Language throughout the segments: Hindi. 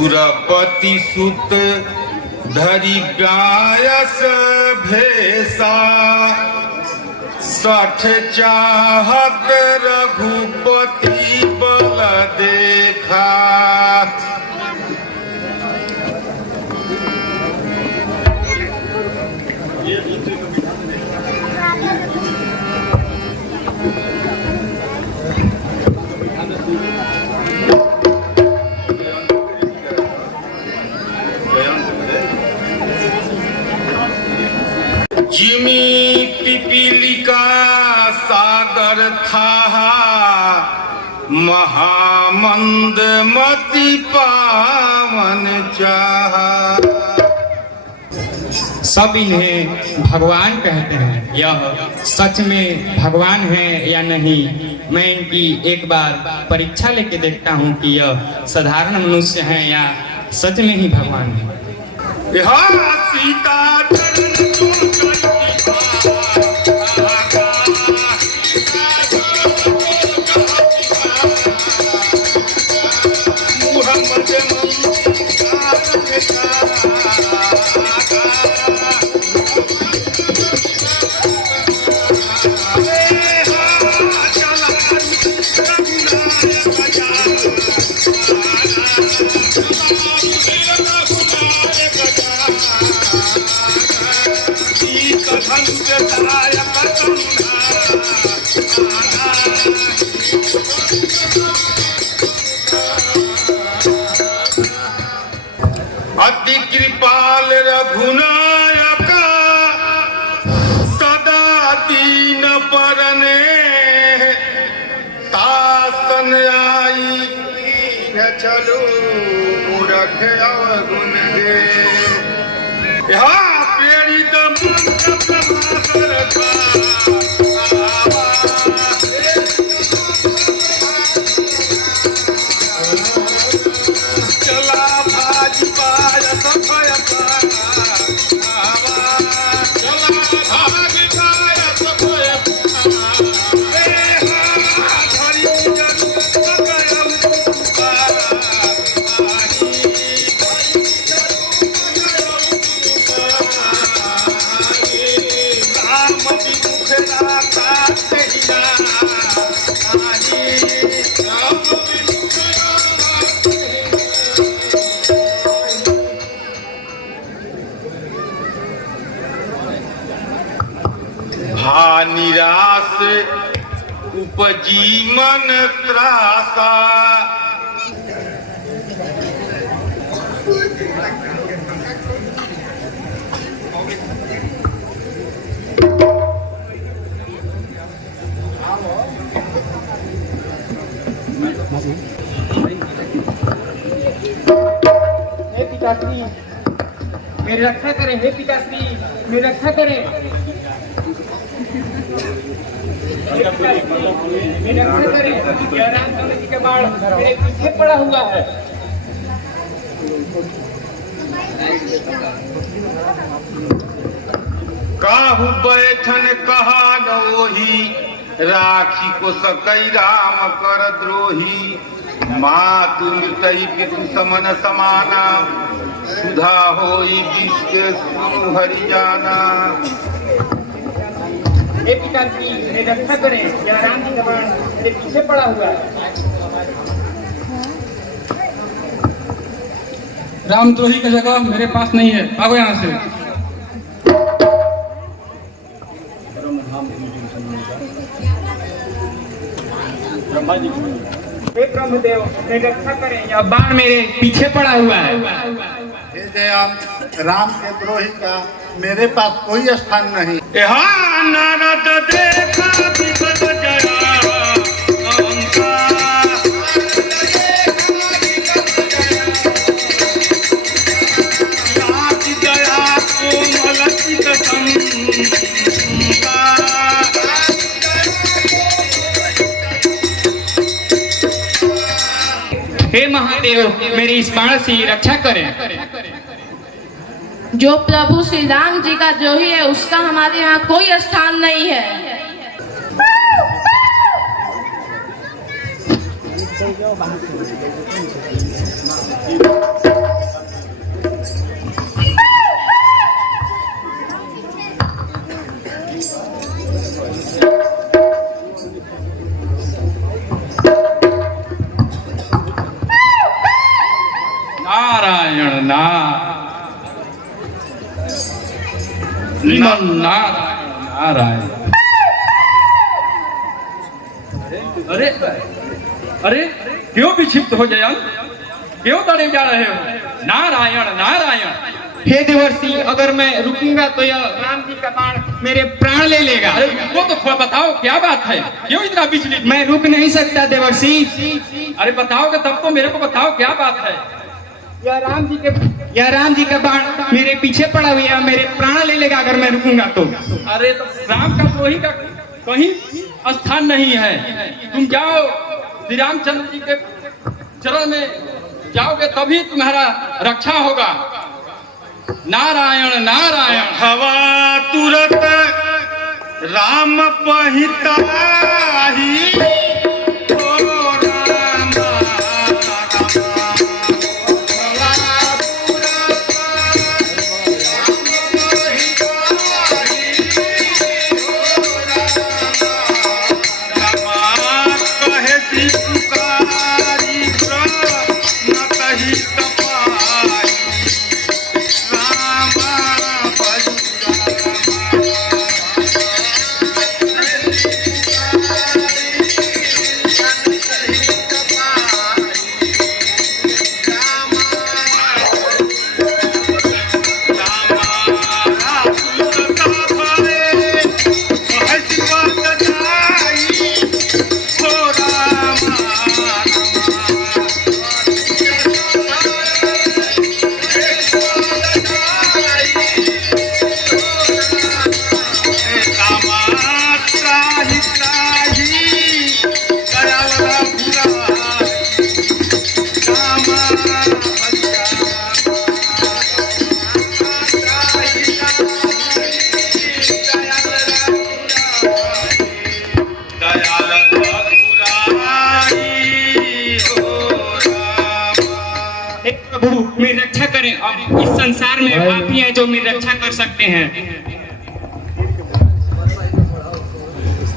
सुरपति सुत धरि व्यायस भेसा, सठ चाहत रघुपति बल देखा। जिमी पिपीलिका सागर था, महामंद मति पावन चाहा। सब इन्हें भगवान कहते हैं। यह सच में भगवान है या नहीं, मैं इनकी एक बार परीक्षा लेके देखता हूँ कि यह साधारण मनुष्य हैं या सच में ही भगवान है। सीता अति कृपाल रघुनायक सदा दीन परने, तासन आई कीन चलो मूरख अवगुण गे। यहाँ प्रेरित मंत्र प्रभाकर था, चला भाजपा सफय निराश उपजी मन त्रासा, हे पिताश्री मेरी रक्षा करें, हे पिताश्री मेरी रक्षा करें, मेरी रक्षा करें। रामचंद्र जी के बाण मेरे पीछे पड़ा हुआ है। काहू बैठन कहा नोही, राखी को सकई राम कर द्रोही। मातु मृतई पितु समन समाना, सुधा होई विष के सुनु हरि जाना। हे पिताश्री मेरी रक्षा करें, यहाँ राम जी का बाण मेरे पीछे पड़ा हुआ है। रामद्रोही की जगह मेरे पास नहीं है, भागो यहाँ से। हे ब्रह्मदेव मेरी रक्षा करें, यहाँ बाण मेरे पीछे पड़ा हुआ है। हे जयम, राम के द्रोही का मेरे पास कोई स्थान नहीं। यहाँ नारद देखा विगत जया, हे महादेव मेरी इस बाण से रक्षा करें। जो प्रभु श्री राम जी का द्रोही है उसका हमारे यहाँ कोई स्थान नहीं है। है नारायण। अरे अरे क्यों विक्षिप्त हो जयंत, क्यों तड़े जा रहे हो? नारायण नारायण। हे देवर्षि, अगर मैं रुकूंगा तो यह राम जी का बाण मेरे प्राण ले लेगा। अरे रुको तो थोड़ा बताओ क्या बात है, क्यों इतना विचलित? मैं रुक नहीं सकता देवर्षि। अरे बताओगे तब तो, मेरे को बताओ क्या बात है? यह राम जी का बाण मेरे पीछे पड़ा हुआ है, मेरे प्राण ले लेगा अगर मैं रुकूंगा तो। अरे तो राम का द्रोही का कहीं स्थान नहीं है, तुम जाओ श्री रामचंद्र जी के चरण में जाओगे तभी तुम्हारा रक्षा होगा। नारायण नारायण। हवा तुरत राम पहिताही, ओ राम प्रभु मेरी रक्षा करें। अब इस संसार में आप ही हैं जो मेरी रक्षा कर सकते हैं।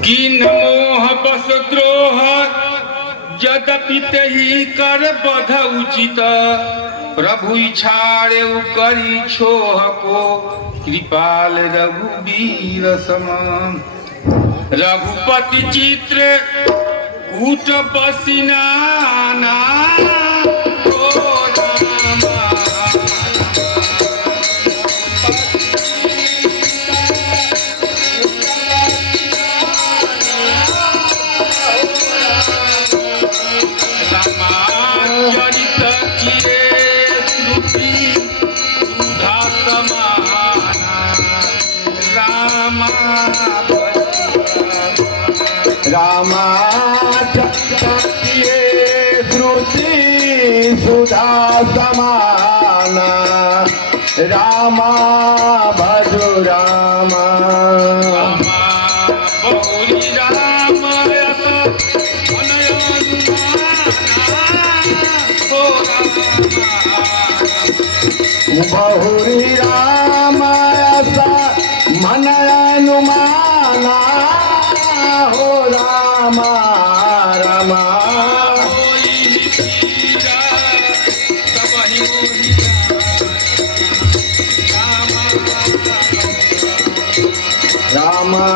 कीन मोह बस द्रोह यद्यपि तही कर बध उचित, प्रभु इछाड़े करी छोह को, कृपाल रघुवीर समान। रघुपति चित्र कूट बसिनाना, रामा चक्रिये श्रुति सुधा समाना, रामा भजो रामा। बहुरी राम ऐसा मन अनुमाना, हो रामा रामा। रामा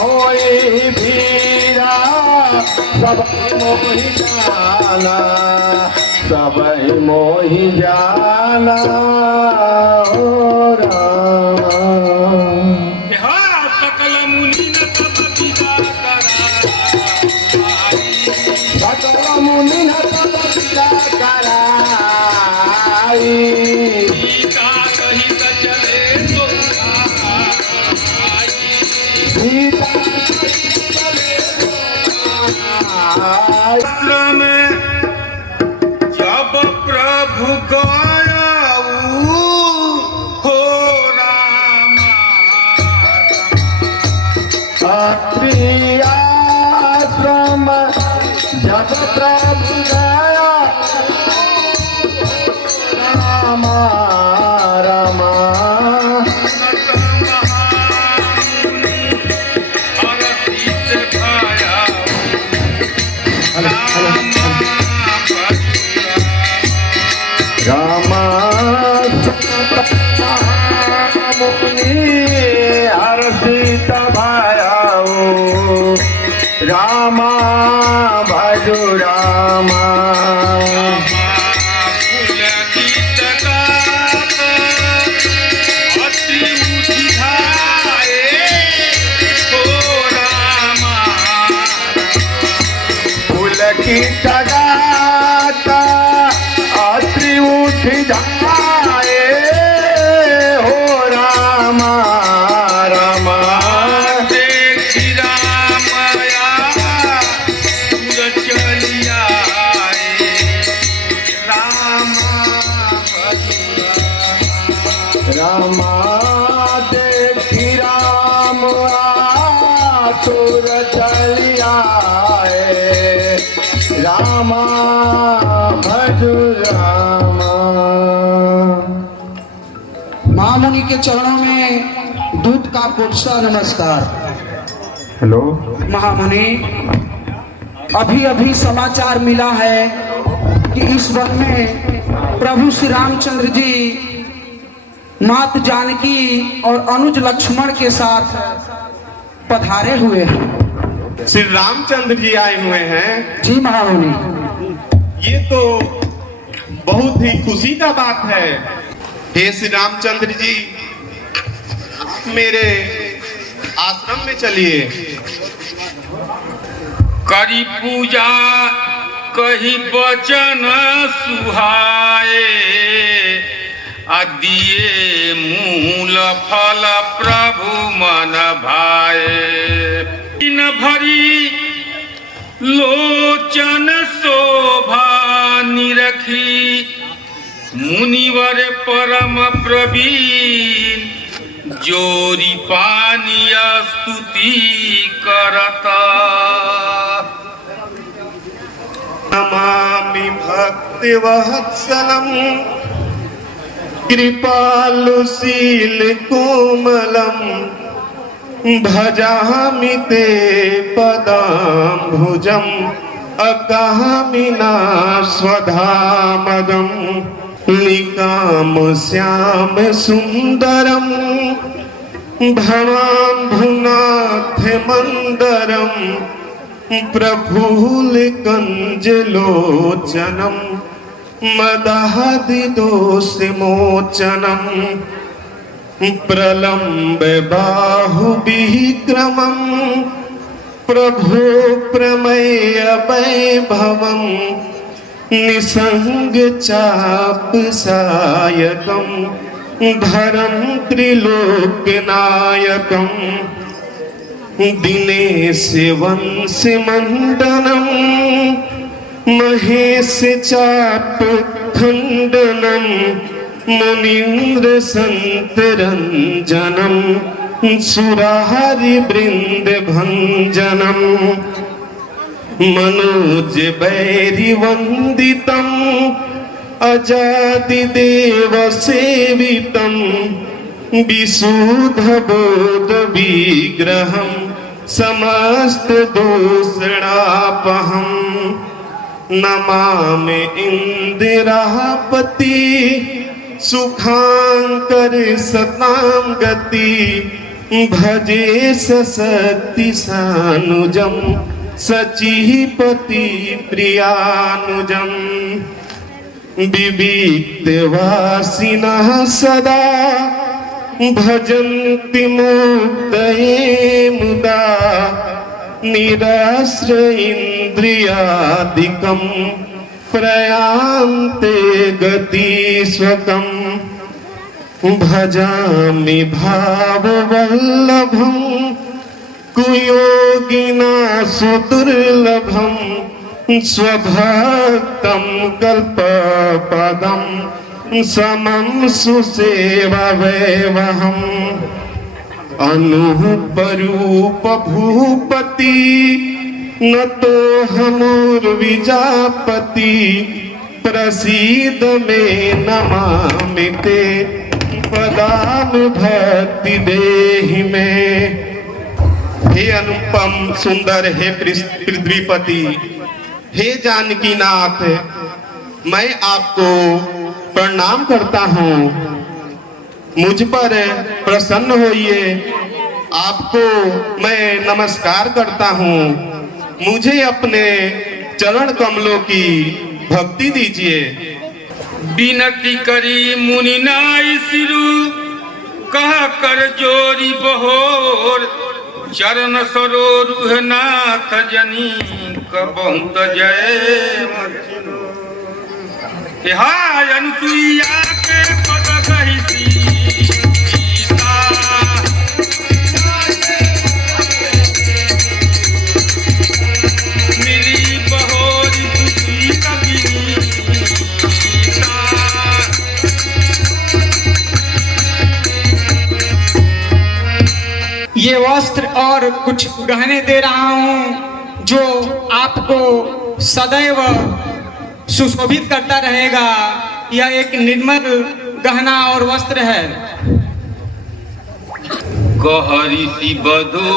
होई भीरा सब मोहि जाना, सब मोहि जाना, हो रामा। सकल मुनि न तब विदा कराई, सकल मुनि न तब विदा कराई, सीता सहित चले तो सीता आश्रम जब प्रभु गयाऊ, हो महामुनि के चरणों में दूध का कोट सा नमस्कार। हेलो महामुनि, अभी अभी समाचार मिला है कि इस वन में प्रभु श्री रामचंद्र जी मात जानकी और अनुज लक्ष्मण के साथ पधारे हुए हैं। श्री रामचंद्र जी आए हुए हैं। जी महामुनि। ये तो बहुत ही खुशी का बात है। हे श्री रामचंद्र जी, मेरे आश्रम में चलिए। करी पूजा कही बचन सुहाए, दिए मूल फल प्रभु मन भाए। इन भरी लोचन शोभा निरखी, मुनिवर परम प्रवीण, जोरी पानीय स्तुति करता। नमामि भक्ति वत्सलम, कृपालुशील कोमलम, भजामि ते पदाम्बुजं, अगामि नास्वधामदं, निकाम श्याम सुंदरम, भवाम्भुनाथ मंदरम, प्रफुल्ल कंजलोचनम, मदादि दोष मोचनम, प्रलंब बाहु विक्रमं, प्रभो प्रमेय वैभवं, निसंग चाप सायकं, धरं त्रिलोकनायकं, दिनेश वंश मंडनम, महेश चाप खंडनम, मुनीन्द्र संत रंजनम, सुरारि वृंद भंजनम, मनोज बैरी वंदितम, अजादि देव सेवितम, विशुद्ध बोध विग्रहम, समस्त दूषणापहम, नमामि इंदिरापति, सुखांकर सतां गति, भजे सशक्ति सानुजम, सचीपति प्रियानुजम, विविक्त वासिनः सदा, भजन्ति मुक्तये मुदा, निराश्रय इंद्रियादिकं, प्रयान्ते गतिस्वकं, भजामि भाववल्लभं, कुयोगिना सुदुर्लभं, स्वभक्तं कल्पपदं, समं सुसेववैवहम्, अनुपरूप भूपति, नतोऽहमुर्विजापति, प्रसीद मे नमामि ते, पदानुभक्ति देहि मे। हे अनुपम सुंदर, हे पृथ्वीपति, हे जानकीनाथ, मैं आपको प्रणाम करता हूँ। मुझ पर प्रसन्न होइए। आपको मैं नमस्कार करता हूँ। मुझे अपने चरण कमलों की भक्ति दीजिए। बिनती करी मुनि नाई सिरु, कह कर जोरी बहोर, चरण सरोरुह नाथ जनी, बहुत जय मचिलो। हाय अनुसुईया के पद कहिसी, ये वस्त्र और कुछ गहने दे रहा हूँ जो आपको सदैव सुशोभित करता रहेगा। यह एक निर्मल गहना और वस्त्र है। गहरी सी बधु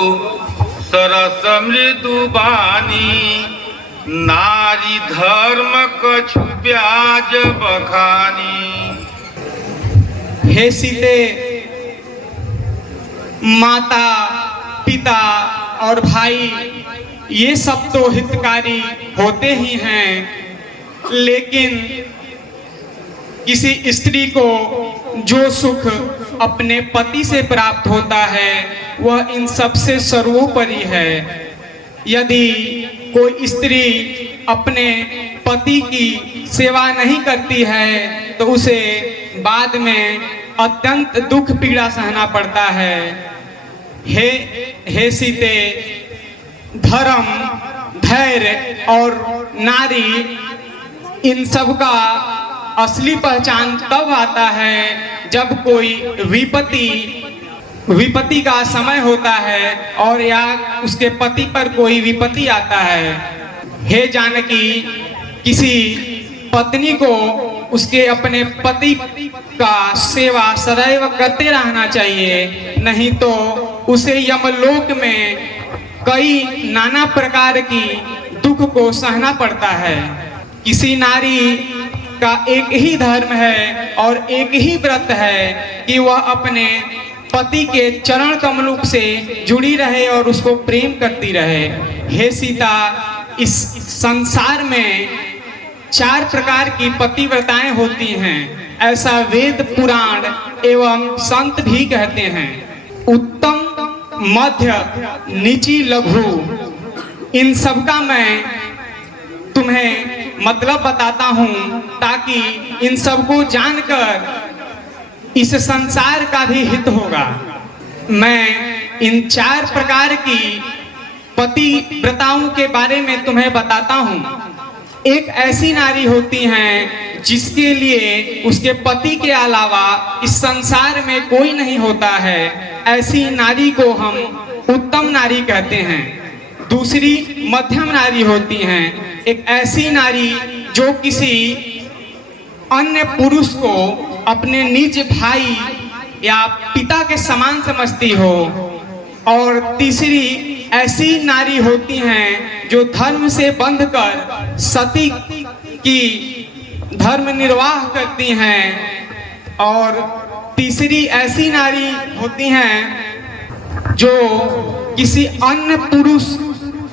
सरस मृदु बानी, नारी धर्म कछु ब्याज बखानी। हे सीते, माता पिता और भाई ये सब तो हितकारी होते ही हैं, लेकिन किसी स्त्री को जो सुख अपने पति से प्राप्त होता है वह इन सबसे सर्वोपरि है। यदि कोई स्त्री अपने पति की सेवा नहीं करती है तो उसे बाद में अत्यंत दुख पीड़ा सहना पड़ता है। हे सीते, धर्म, धैर्य और नारी इन सब का असली पहचान तब आता है जब कोई विपत्ति का समय होता है और या उसके पति पर कोई विपत्ति आता है। हे जानकी, किसी पत्नी को उसके अपने पति का सेवा सदैव करते रहना चाहिए, नहीं तो उसे यमलोक में कई नाना प्रकार की दुख को सहना पड़ता है। किसी नारी का एक ही धर्म है और एक ही व्रत है कि वह अपने पति के चरण कमलों से जुड़ी रहे और उसको प्रेम करती रहे। हे सीता, इस संसार में 4 प्रकार की पतिव्रताएं होती हैं, ऐसा वेद पुराण एवं संत भी कहते हैं। उत्तम, मध्य, नीची, लघु, इन सब का मैं तुम्हें मतलब बताता हूँ ताकि इन सब को जानकर इस संसार का भी हित होगा। मैं इन 4 प्रकार की पतिव्रताओं के बारे में तुम्हें बताता हूँ। एक ऐसी नारी होती हैं जिसके लिए उसके पति के अलावा इस संसार में कोई नहीं होता है, ऐसी नारी को हम उत्तम नारी कहते हैं। दूसरी मध्यम नारी होती हैं, एक ऐसी नारी जो किसी अन्य पुरुष को अपने निज भाई या पिता के समान समझती हो। और तीसरी ऐसी नारी होती हैं जो धर्म से बंधकर सती की धर्म निर्वाह करती हैं। और तीसरी ऐसी नारी होती हैं जो किसी अन्य पुरुष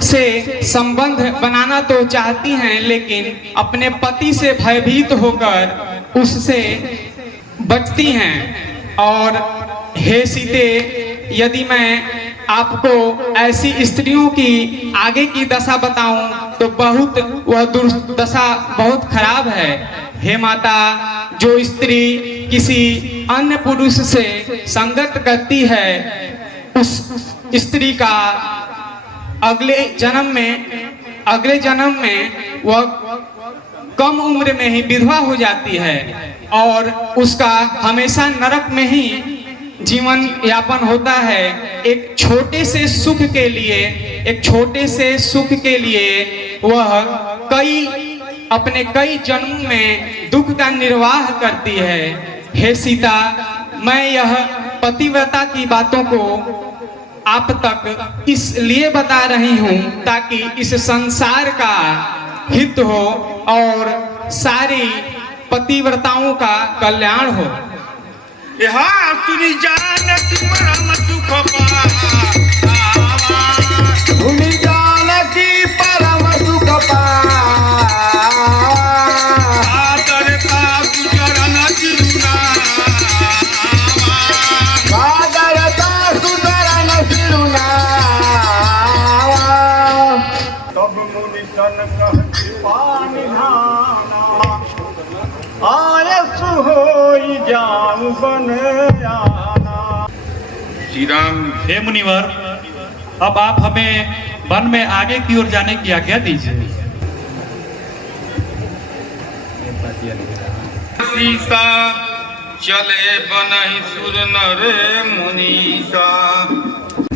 से संबंध बनाना तो चाहती हैं लेकिन अपने पति से भयभीत होकर उससे बचती हैं। और हे सीते, यदि मैं आपको ऐसी स्त्रियों की आगे की दशा बताऊं तो वह दुर्दशा बहुत खराब है। हे माता, जो स्त्री किसी अन्य पुरुष से संगत करती है उस स्त्री का अगले जन्म में वह कम उम्र में ही विधवा हो जाती है और उसका हमेशा नरक में ही जीवन यापन होता है। एक छोटे से सुख के लिए वह अपने कई जन्म में दुख का निर्वाह करती है। हे सीता, मैं यह पतिव्रता की बातों को आप तक इसलिए बता रही हूँ ताकि इस संसार का हित हो और सारी पतिव्रताओं का कल्याण हो। यहाँ सुनी जानकी परम सुख पावा, सुनी जानकी परम सुख पावा, आदर का सुचरण चिरुनावा, आदर का सुचरण चिरुनावा। तब मुनि सन कहति पानी धाना, आयस होई जाऊं बन आना। श्री राम। हे मुनिवर, अब आप हमें वन में आगे की ओर जाने की आज्ञा दीजिए। सीता चले बनहि सुर नर मुनीसा,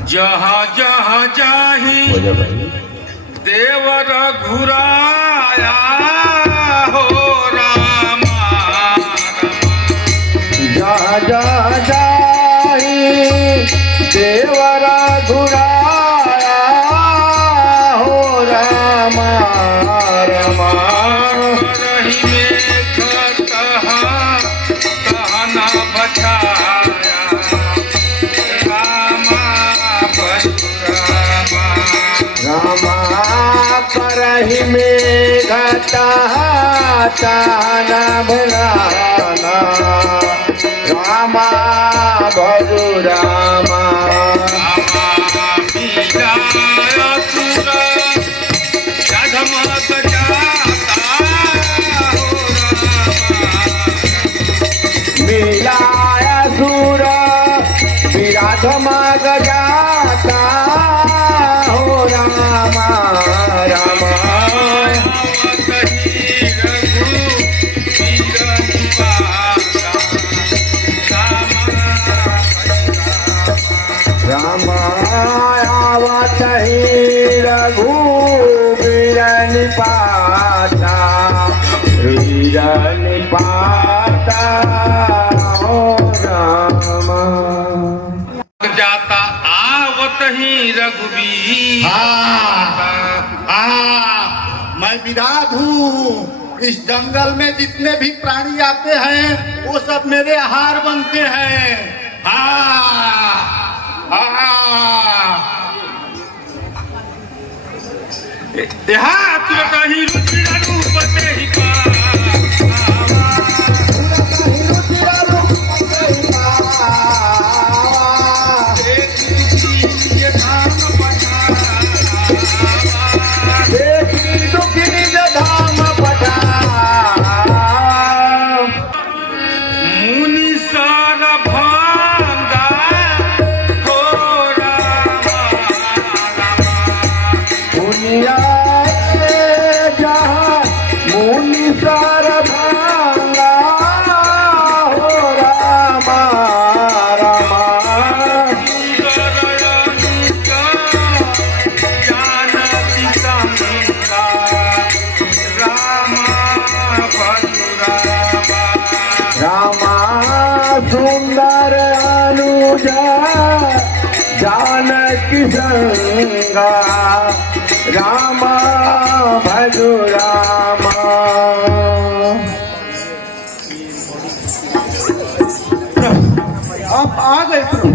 जहाँ जहाँ जाहि देवर घुराया हो रामा। जा जा जाहि नहीं में घटा नाम रामा रामा भजु रामा मिलाया सुर विराधम गजाता हो रामा रामा रामावत ही रघुवीर निपाता वीर निपाता हो रामा जाता आवत ही रघुवीर मैं विराट हूँ। इस जंगल में जितने भी प्राणी आते हैं वो सब मेरे आहार बनते हैं। तुरत ही रुचिर रूप देहि मुनि सार भांगा हो रामा दुनिया जहाँ मुनि सार भांगा हो रामा रामा रामा सुंदर अनुजा जानकी संगा रामा भजु रामा आप आ गए प्रभु।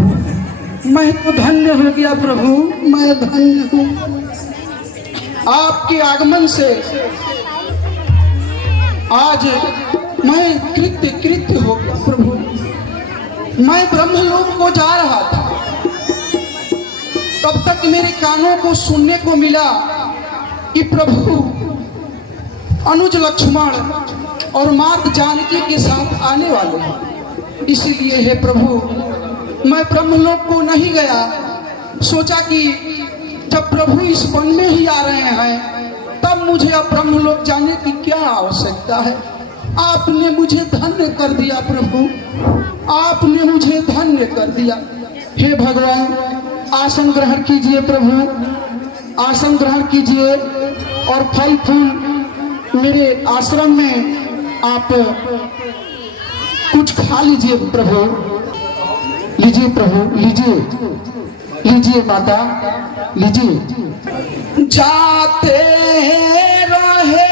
मैं तो धन्य हो गया प्रभु, मैं धन्य हूँ। आपके आगमन से आज मैं कृत्य हो गया प्रभु। मैं ब्रह्मलोक को जा रहा था, तब तक मेरे कानों को सुनने को मिला कि प्रभु अनुज लक्ष्मण और मात जानकी के साथ आने वाले हैं। इसीलिए हे प्रभु मैं ब्रह्मलोक को नहीं गया। सोचा कि जब प्रभु इस वन में ही आ रहे हैं तब मुझे अब ब्रह्मलोक जाने की क्या आवश्यकता है। आपने मुझे धन्य कर दिया प्रभु, आपने मुझे धन्य कर दिया। हे भगवान आसन ग्रहण कीजिए प्रभु, आसन ग्रहण कीजिए और फल फूल मेरे आश्रम में आप कुछ खा लीजिए प्रभु। लीजिए प्रभु, लीजिए लीजिए माता, लीजिए। जाते रहे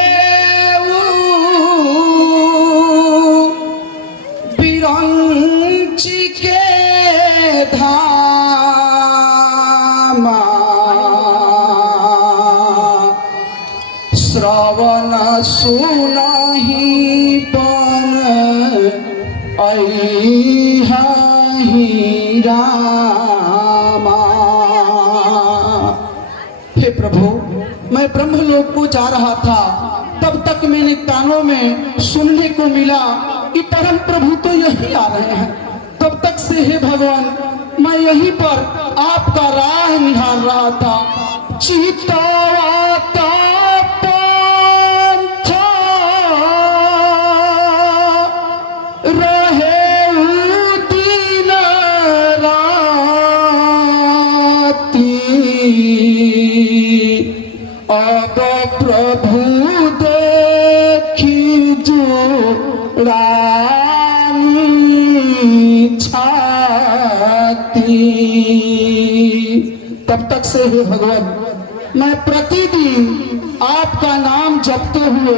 बिरंची के धामा, श्रवण सुनहि बन अइहा ही रामा। हे प्रभु मैं ब्रह्मलोक को जा रहा था, तब तक मैंने कानों में सुनने को मिला कि परम प्रभु तो यही आ रहे हैं। तब तक से हे भगवान मैं यहीं पर आपका राह निहार रहा था। चिताता पंथ रहे दिन राती, अब प्रभु देखी जो रानी छाती। तब तक से हे भगवान मैं प्रतिदिन आपका नाम जपते हुए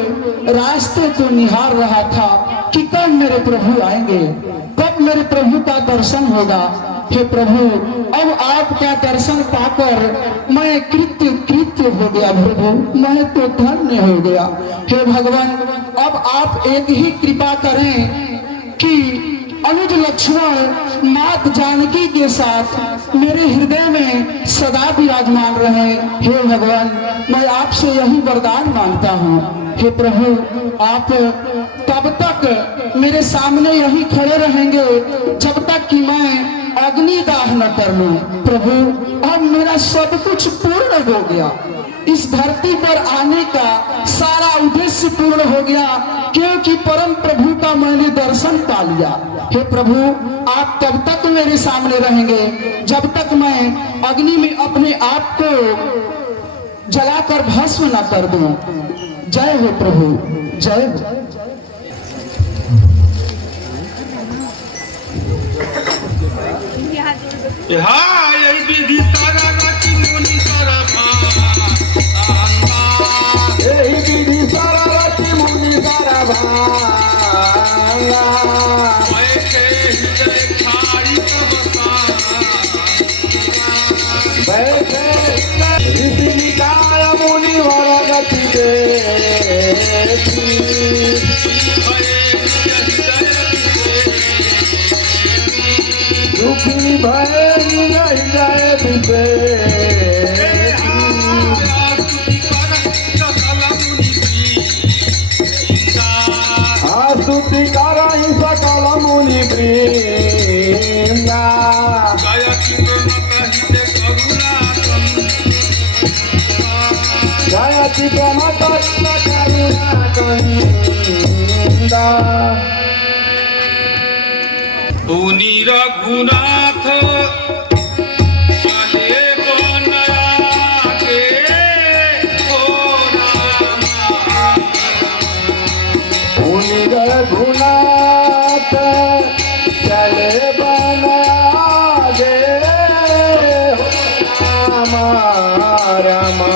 रास्ते को निहार रहा था कि कब मेरे प्रभु आएंगे, कब मेरे प्रभु का दर्शन होगा। हे प्रभु अब आपका दर्शन पाकर मैं कृत्य हो गया प्रभु, मैं तो धन्य हो गया। हे भगवान अब आप एक ही कृपा करें कि अनुज लक्ष्मण मात जानकी के साथ मेरे हृदय में सदा विराजमान रहे। हे भगवान मैं आपसे यही वरदान मांगता हूँ। हे प्रभु आप तब तक मेरे सामने यही खड़े रहेंगे जब तक कि मैं अग्निदाह न कर लूं। प्रभु अब मेरा सब कुछ पूर्ण हो गया, इस धरती पर आने का सारा उद्देश्य पूर्ण हो गया, क्योंकि परम प्रभु का मैंने दर्शन पा लिया। हे प्रभु आप तब तक मेरे सामने रहेंगे जब तक मैं अग्नि में अपने आप को जलाकर भस्म न कर दूं। जय हो प्रभु, जय हो। हाय विधि सारा रति मुनि सारा विधि सारा रति मुनि सारा भांगा, ऐसे हृदय खारी बैठे ऋषि निकाय मुनि वर गति देखी, दुखी भय हृदय विषय, आस्तुति करहि सकल मुनि वृंदा, जयति प्रमत करुणा कंदा। मुनि रघुनाथ चले बनया के ओ रामा, मुनि रघुनाथ चले बनागे रामा रामा,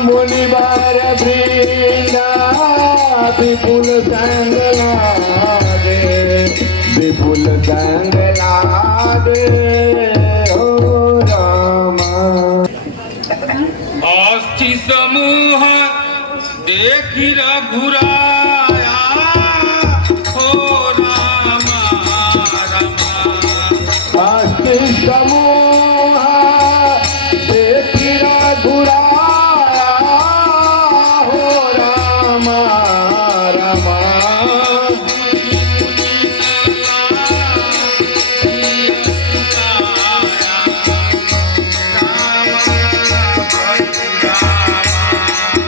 मुनिवर वृंदा विपुल संग लागे, विपुल संग लागे हो रामा। अस्थि समूह देखि रघुराया हो रामा रामा, अस्थि समूह देखि रघुराया हो रामा रामा,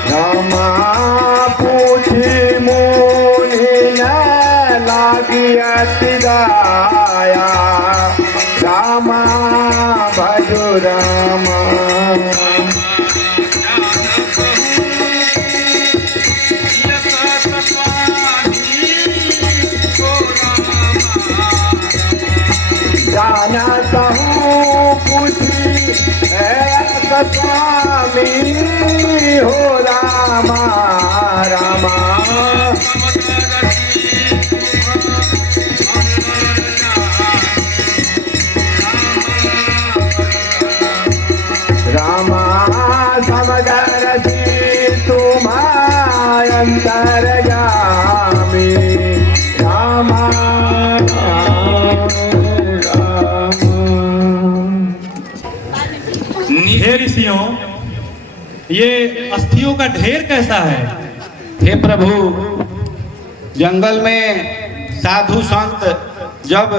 रामा पूछी मुनि न लागी अति दया, रामा भजो रामा, जानत हूँ पूछी स्वामी हो रामा रामा, रामा समझर तुम्हार अंतर जामी, रामा हे ऋषियों ये अस्थियों का ढेर कैसा है? हे प्रभु जंगल में साधु संत जब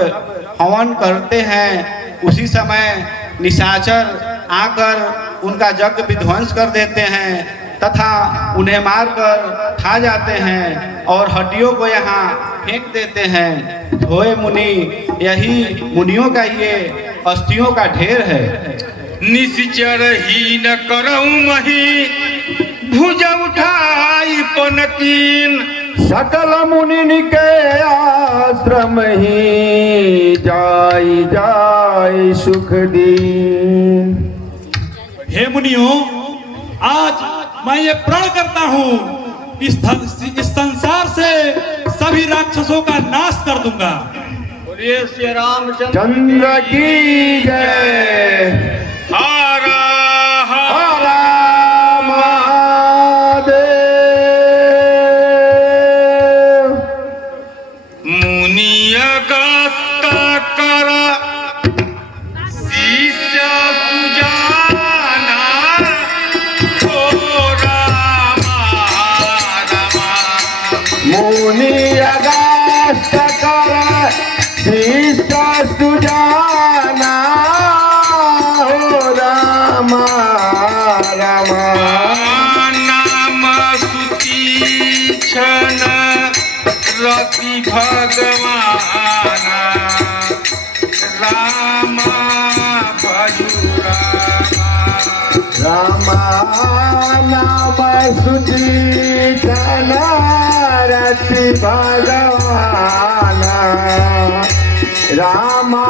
हवन करते हैं उसी समय निशाचर आकर उनका यज्ञ विध्वंस कर देते हैं तथा उन्हें मारकर खा जाते हैं और हड्डियों को यहाँ फेंक देते हैं। होए मुनि यही मुनियों का ये अस्थियों का ढेर है। निश्चर ही न करऊ मही भुज उठाई पनकीन, सकल मुनि के आश्रम ही जाई जाई सुख दीन, मुनियों, आज मैं ये प्रण करता हूँ इस संसार से सभी राक्षसों का नाश कर दूंगा। बोलिए श्री रामचंद्र चंद्र की जय। हर हर महादेव। मुनि अगस्त कर शिष्य सुजाना हो रामा रामा। मुनि अगस्त कर शिष्य सुजाना हो रामा रामा। नाम सुतीक्षण रति भगवान रामा भजु रामा। रामा नाम सुतीक्षण रति भगवान रामा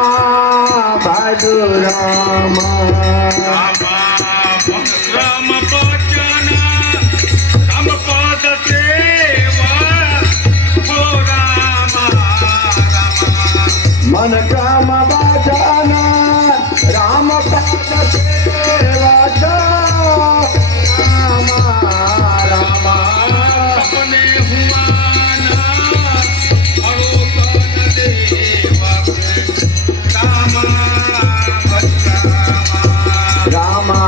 भजु रामा। राम बचन राम पद सेवा हो रामा रामा। मन क्रम वचन राम पद सेवा रामा रामा। अपने हुआ ना भरोसन देवक रामा भज रामा। रामा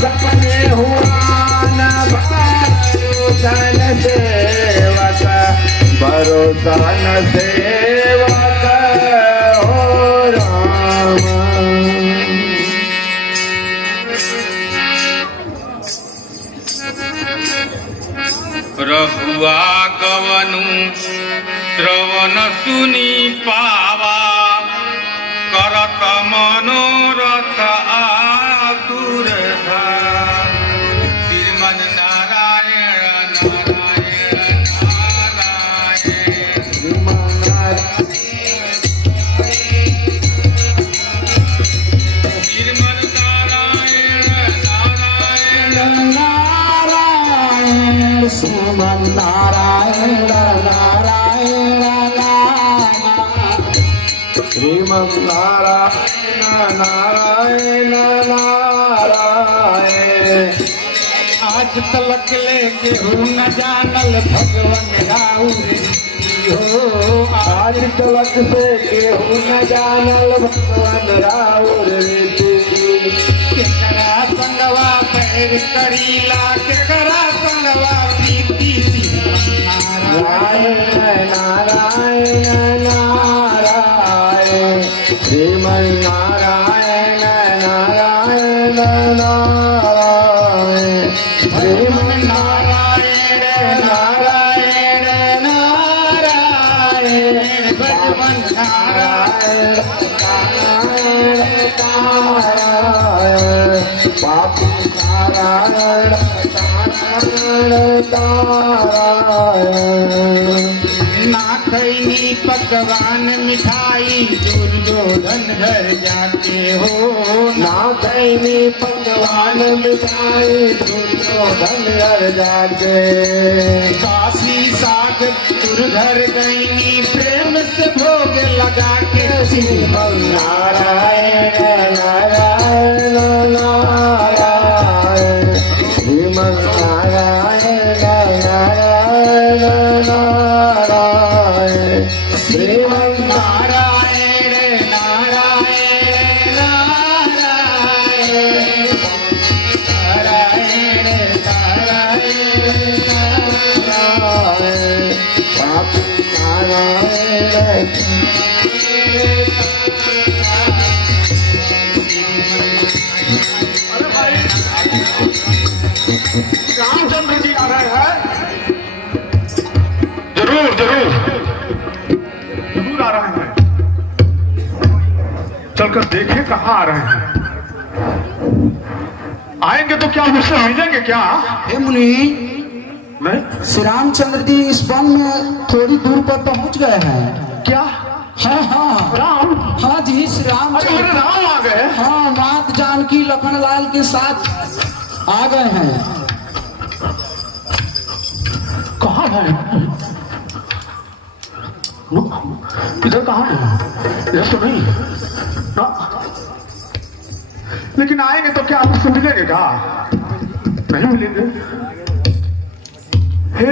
सपने हुआ न भरोसन सेवक भरोसन सेवक हो राम। रहुआ गवनु श्रवण सुनी पावा करत मनोरथ आतुर श्रीमन नारायण नारायण नारायण। श्रीमन नारायण नारायण नारायण श्रीमन नारायण नारायण श्रीमन नारायण नारायण नारायण। आज तलक लेके हूँ न जानल भगवन राउर हो। आज तलक से केहू न जानल भगवान राउर रीति। केकरा संगवा पैर करीला केकरा संगवा प्रीति श्रीमन नारायण नारायण नारायण। श्रीमन नारायण नारायण नारायण। श्रीमन नारायण नारायण नारायण। भगवान नारायण नारायण नारायण। पापी नारायण नारायण नारायण। ना खैनी पकवान मिठाई दुर्योधन घर जाके हो। ना खैनी पकवान मिठाई दुर्योधन घर जाके। काशी साग तुर घर गईनी प्रेम से भोग लगा के श्रीमन नारायण नारायण नारायण। श्रीमन नारायण नारायण नारायण। श्रीमन नारायण नारायण नारायण नारायण नारायण। पापी नारायण। रामचंद्र जी आ रहे हैं। जरूर जरूर जरूर आ रहे हैं। चलकर देखें कहाँ आ रहे हैं। आएंगे तो क्या मुझसे मिलेंगे क्या? हे मुनि, नहीं श्री रामचंद्र जी इस वन में थोड़ी दूर पर पहुंच गए हैं। क्या हाँ हाँ राम? हाँ जी, श्री राम अरे मेरे राम आ गए। हाँ, मात जान जानकी लखनलाल के साथ आ गए हैं। कहाँ है? इधर कहाँ है? इधर तो नहीं ना? लेकिन आएंगे तो क्या आपसे मिलेंगे? क्या नहीं मिलेंगे? हे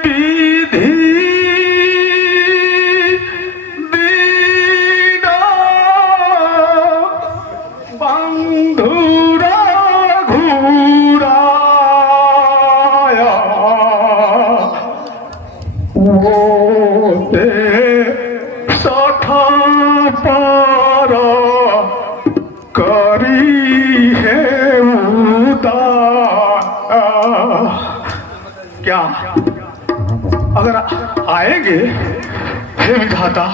विधि दीना बंधुरा घूराया वो सठा पारा करी है उदार। क्या अगर आएंगे हे विधाता,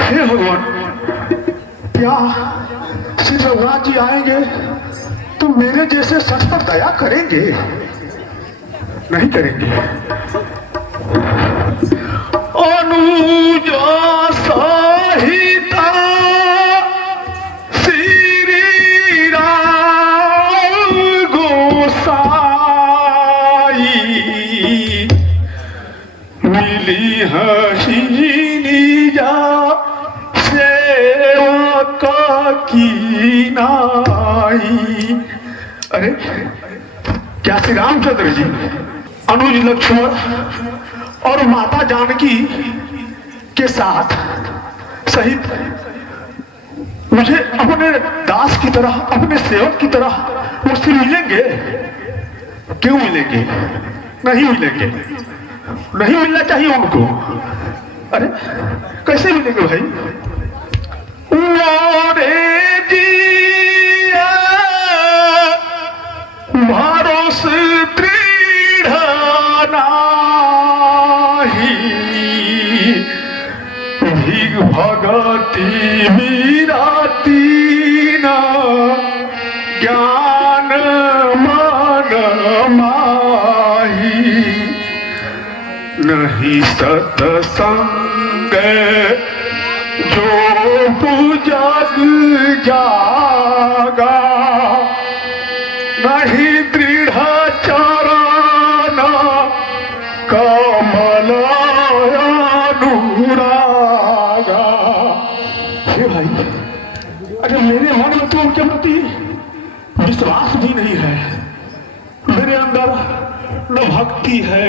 हे भगवान, क्या श्री रघुनाथ जी आएंगे तो मेरे जैसे सच पर दया करेंगे? नहीं करेंगे। अनुजा सहिता श्री राम गोसाई मिली हसीनी जा सेवक की नाई। अरे क्या श्री रामचंद्र जी अनुज लक्ष्मण और माता जानकी के साथ सहित मुझे अपने दास की तरह, अपने सेवक की तरह मुझसे मिलेंगे? क्यों मिलेंगे? नहीं मिलेंगे। नहीं मिलना चाहिए उनको। अरे कैसे मिलेंगे भाई? भरोस दृढ़ नाही भीग भगति मीराती न ज्ञान मन माही नहीं सत्संग जो जग जागा नहीं दृढ़ चरण कमल अनुरागा। हे भाई, अरे मेरे मन में तो उनके प्रति विश्वास भी नहीं है। मेरे अंदर न भक्ति है,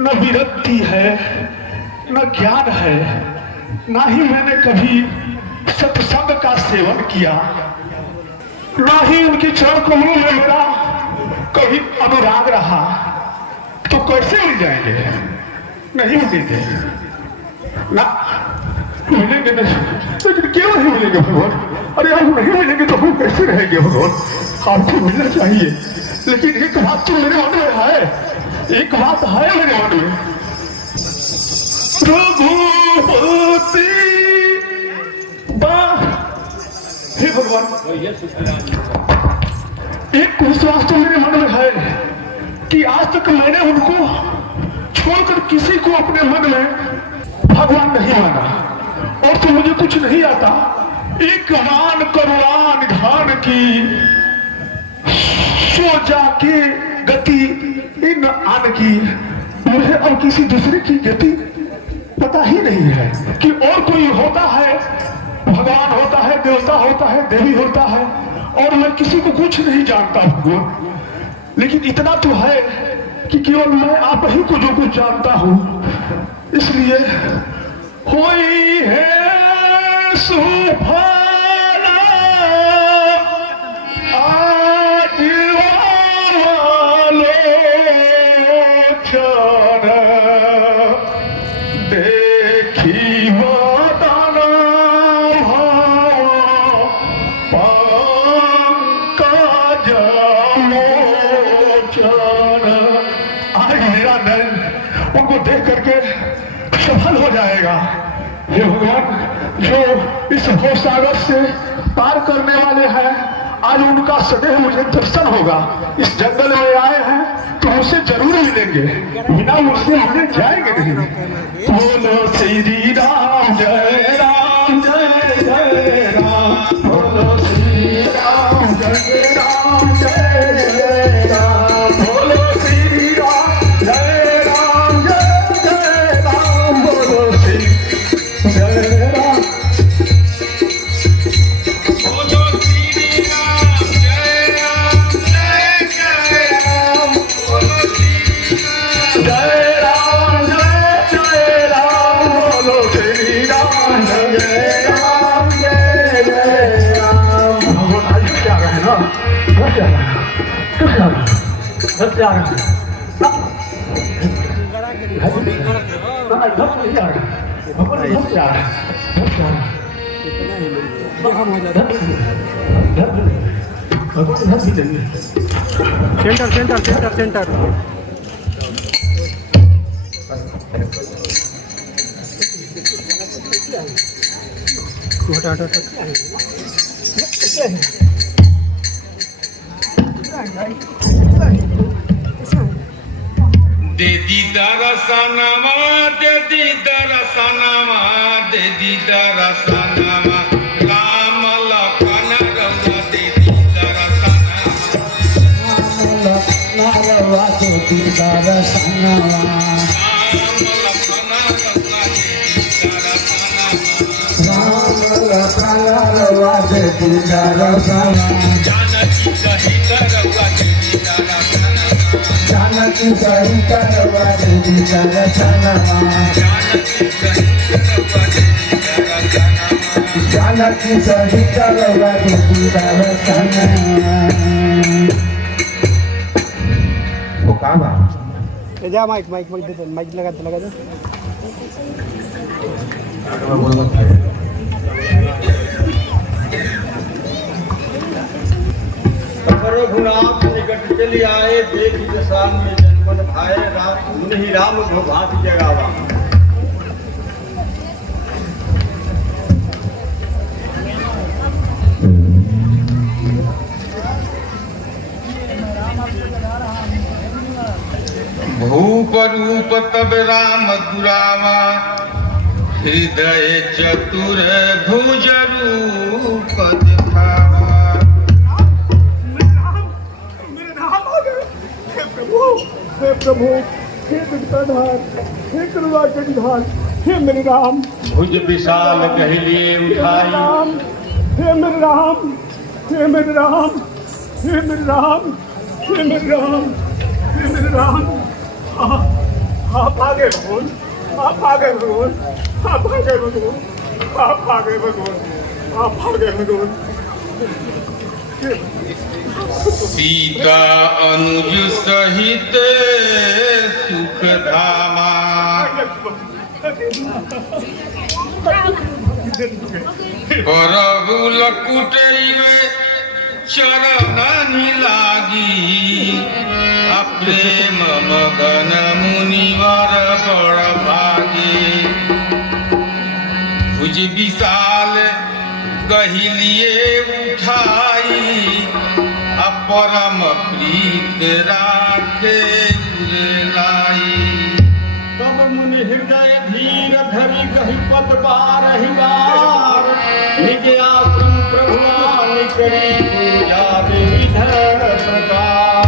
न विरक्ति है, न ज्ञान है, ना ही मैंने कभी सत्संग का सेवन किया, ना ही उनकी चरण कमलों में मेरा कभी अनुराग रहा। तो कैसे मिल जाएंगे? नहीं मिलेंगे ना, मिलेंगे नहीं। लेकिन क्यों नहीं मिलेंगे भगवान? अरे हम नहीं मिलेंगे तो हम कैसे रहेंगे भगवान? आपको मिलना चाहिए। लेकिन एक बात तो मेरे मन में है, एक बात है मेरे मन में। रघुपति हे भगवान, एक विश्वास तो मेरे मन में है कि आज तक मैंने उनको छोड़कर किसी को अपने मन में भगवान नहीं माना, और तो मुझे कुछ नहीं आता। एक मान करुणान ध्यान की सो जाके गति इन आन की। मुझे अब किसी दूसरे की गति पता ही नहीं है कि और कोई होता है, भगवान होता है, देवता होता है, देवी होता है, और मैं किसी को कुछ नहीं जानता भगवान। लेकिन इतना तो है कि केवल मैं आप ही को जो कुछ जानता हूं। इसलिए होई है सुफला आज वालोचन देखी बदन पंकज मोचन। आज मेरा नयन उनको देख करके सफल हो जाएगा। हे भगवान, जो इस भवसागर से पार करने वाले हैं, आज उनका सदैव मुझे दर्शन होगा। इस जंगल में आए हैं तो मुझसे जरूर मिलेंगे, बिना मुझसे मिले जाएंगे नहीं। बोलो श्री राम जय राम जय जय राम, बोलो श्री जय राम बोलो श्री राम जय राम जय जय राम बोलो श्री राम जय राम बोलो श्री राम जय राम जय राम। भगवान आज क्या रहे हैं ना, बहुत प्यारा है, बहुत प्यारा है, बहुत प्यारा है। भगवान बहुत प्यारा है, बहुत प्यारा है। भगवान बहुत ही चाहिए। सेंटर सेंटर सेंटर सेंटर दे दी दरसनमा दे दी दरसनमा दे दी दरसनमा राम लखन रउआ दे दी दरसनमा जानकी सहित रउआ दे दी दरसनमा जानकी सहित रउआ दे दी दरसनमा जानकी सहित रउआ दे दी दरसनमा। वो का बा जा माइक माइक माइक दे माइक लगा दे रघुनाथ निकट चली आए देखी दशा में जनमन भाए नहीं राम भांति जगावा। भूप रूप तब राम दुरावा हृदय चतुर भुज रूप दिखावा। हे प्रभु हे विकटाधार हे करुणा जगधार हे मेरे राम भुज विशाल कहलिए उठाई राम हे मेरे राम हे मेरे राम हे मेरे राम हे मेरे राम हे मेरे राम। आप आगे भगवान आप आगे भगवान आप आगे भगवान आप आगे भगवान आप आगे भगवान। सीता अनुज सहित सुख धामा परहुल कुटैवे चरण लागी प्रेम मगन मुनिवर बड़ भागी। भुज विशाल गहिलिए उठाई परम प्रीत राखे लाई। तब मुनि हृदय धीर धरि कहि पद बारहिवार निज आश्रम प्रभुआन करी पूजा विधर प्रकार।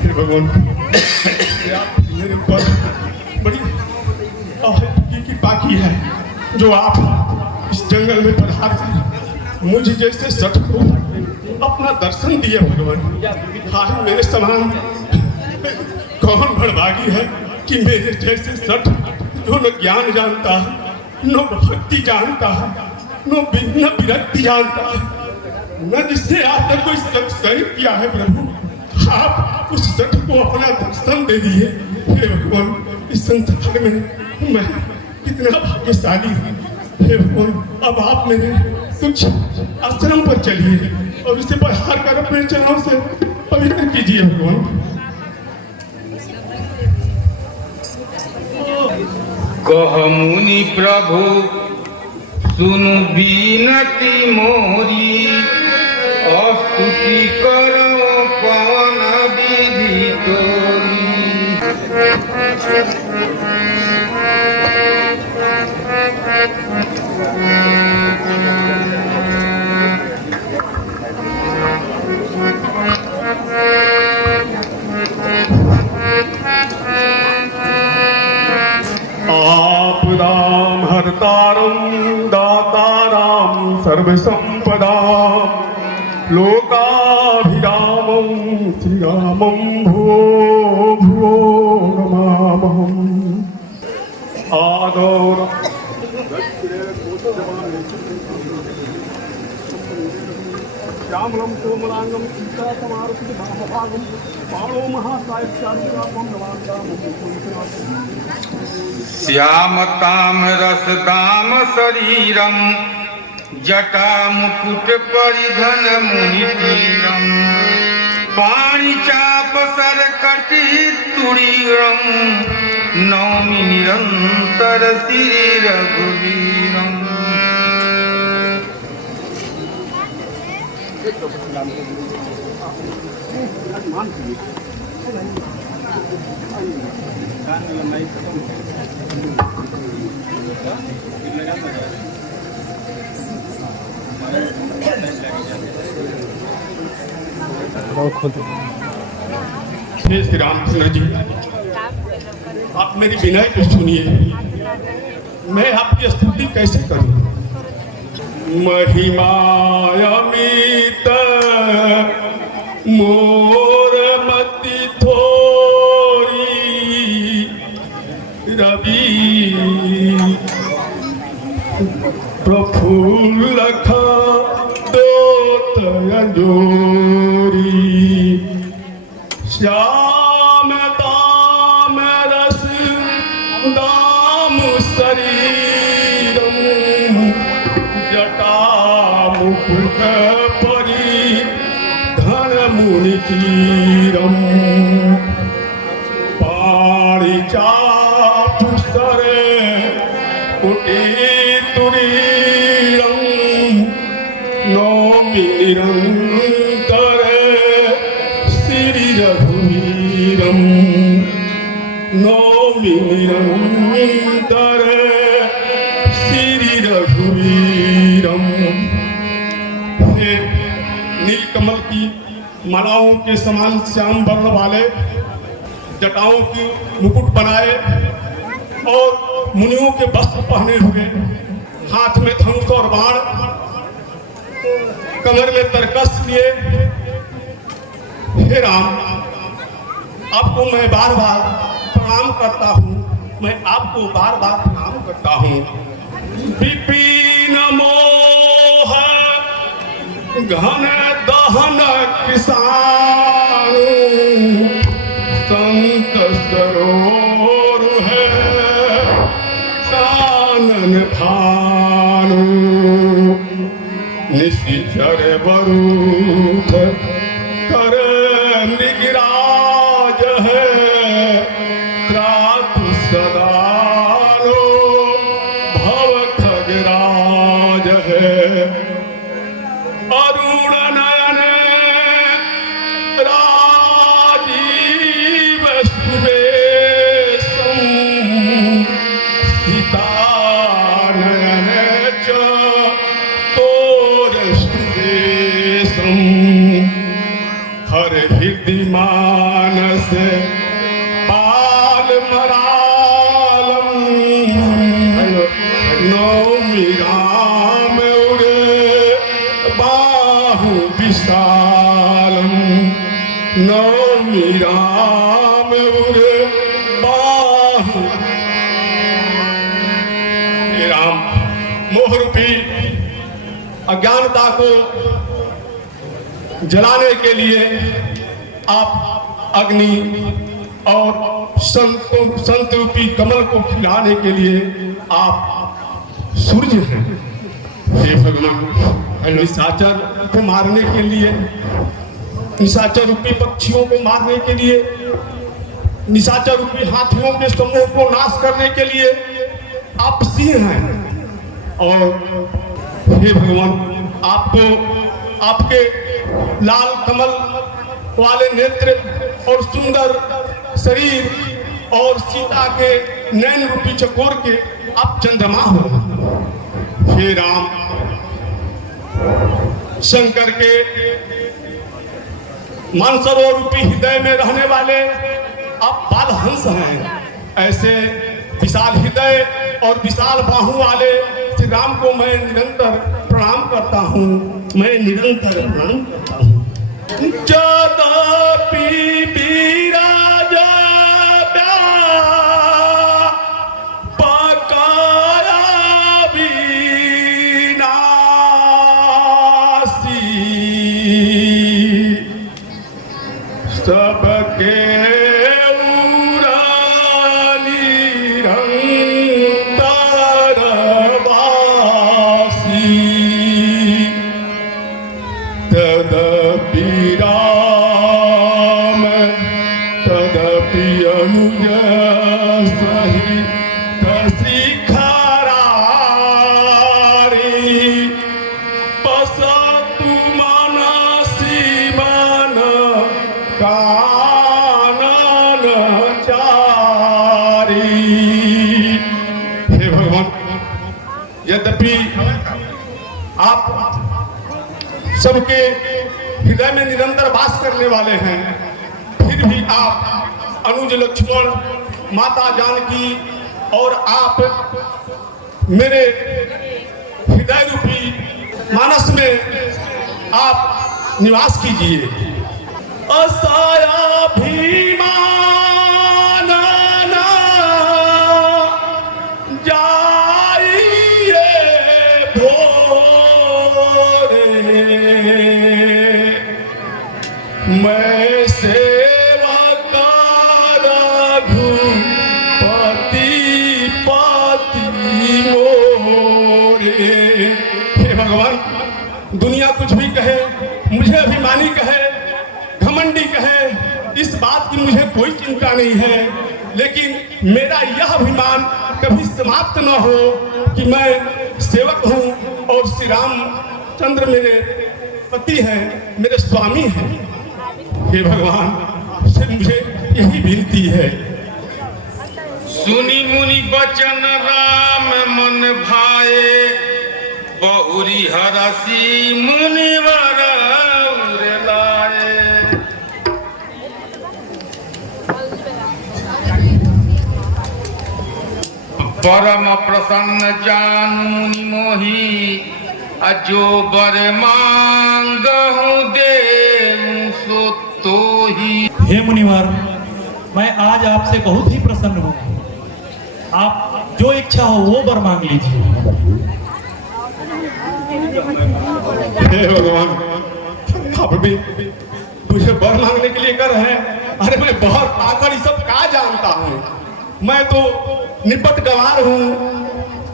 फिर भगवान मेरे ऊपर बड़ी कृपा की है जो आप इस जंगल में पधार कर मुझे जैसे सठ को अपना दर्शन दिए भगवान। आज मेरे समान कौन भड़भागी है कि मेरे जैसे सठ जो न ज्ञान जानता है न भक्ति जानता है न विरक्ति जानता है न जिससे आज तक कोई सत्संग किया है प्रभु। आप उस सठ को अपना दर्शन दे दिए। हे भगवान इस संसार में मैं कितना भाग्यशाली हूँ। हे भगवान अब आप मेरे कुछ आश्रम पर चलिए और इसे बहार कर अपने चरणों से पवित्र कीजिए भगवान। कह मुनि प्रभु सुनु बीनती मोरी स्तुति करो पवन विधि तोरी। सर्वसंपदा लोकाभिरामं श्रीरामं भुवो भुवो नमामहम् आदौ श्यामलं कोमलांगं सीतासमारभ्य वामभागं बाणो महासायश्चारुरामं श्याम काम रस दाम शरीरम जटा मुकुट परिधन मुनि तीरम पाणि चाप सर कटी तुरीरम नौमि निरंतर श्री रघुवीरम। हे श्री रामचंद्र जी, आप मेरी विनय को सुनिए। मैं आपकी स्तुति कैसे करूं? महिमायमित मोर मति थोरी रवि प्रफुल्ल जोरी श्याम ताम रस दाम शरीरम जटा मुकुट परिधन मुनि तीरम पाणि चाप सर कुटी तुरीरम नौमि निरंतर श्री रघुवीरम नौमि निरंतर श्री रघुवीरम। हे नीलकमल की मालाओं के समान श्याम वर्ण वाले जटाओं की मुकुट बनाए और मुनियों के वस्त्र पहने हुए, हाथ में धनुष और बाण, कमर में तरकस लिए। हे राम, आपको मैं बार बार प्रणाम करता हूँ, मैं आपको बार बार प्रणाम करता हूँ। विपिन मोह घन दहन किसान संत सरोवर है कानन भानु निशिचर वरुथ कर निगराज है त्रातु सदानो भव खगराज है अरुण नयन राजीव सुवेशम सीता नयन च हर हृदय मानस बाल मरालम नौमि राम उरे बाहु विशालम नौमि राम उरे बाहु। हे राम, मोह रूपी अज्ञानता को जलाने के लिए आप अग्नि और संत रूपी कमल को खिलाने के लिए आप सूर्य हैं। हे भगवान, निशाचर को मारने के लिए, निशाचर रूपी पक्षियों को मारने के लिए, निशाचर रूपी हाथियों के समूह को नाश करने के लिए आप सिंह हैं। और हे भगवान, आपको आपके लाल कमल वाले नेत्र और सुंदर शरीर और सीता के नैन रूपी चकोर के आप चंद्रमा हो। हे राम, शंकर के मानसरोवर रूपी हृदय में रहने वाले आप बाल हंस हैं। ऐसे विशाल हृदय और विशाल बाहु वाले श्री राम को मैं निरंतर प्रणाम करता हूँ, मैं निरंतर प्रणाम करता हूँ। जदपि विराज पकाया विनाशी, सबके तदपि राम तदपि अनुज सहित शिखरारी, पसतु मनसि मन कानन चारी। हे भगवान, यद्यपि आप सबके हृदय में निरंतर वास करने वाले हैं, फिर भी आप अनुज लक्ष्मण, माता जानकी और आप मेरे हृदय रूपी मानस में आप निवास कीजिए। असया भीमान जाइए मैं सेवक रघुपति पति मोरे। हे भगवान, दुनिया कुछ भी कहे, मुझे अभिमानी कहे, घमंडी कहे, इस बात की मुझे कोई चिंता नहीं है, लेकिन मेरा यह अभिमान कभी समाप्त न हो कि मैं सेवक हूँ और श्री रामचंद्र मेरे पति हैं, मेरे स्वामी हैं। हे भगवान, से मुझे यही विनती है। सुनी मुनि बचन राम मन भाए, बहुरी हरसी मुनिवर उर लाए। परम प्रसन्न जानु मोहि, अजो बर मांगहु देहु सो तो ही। हे मुनिवर, मैं आज आपसे बहुत ही प्रसन्न हूँ। आप जो इच्छा हो वो वर मांग लीजिए। हे भगवान, आप भी मुझे वर मांगने के लिए कर है। अरे मैं बहुत पागल सब का जानता हूँ, मैं तो निपट गंवार हूँ,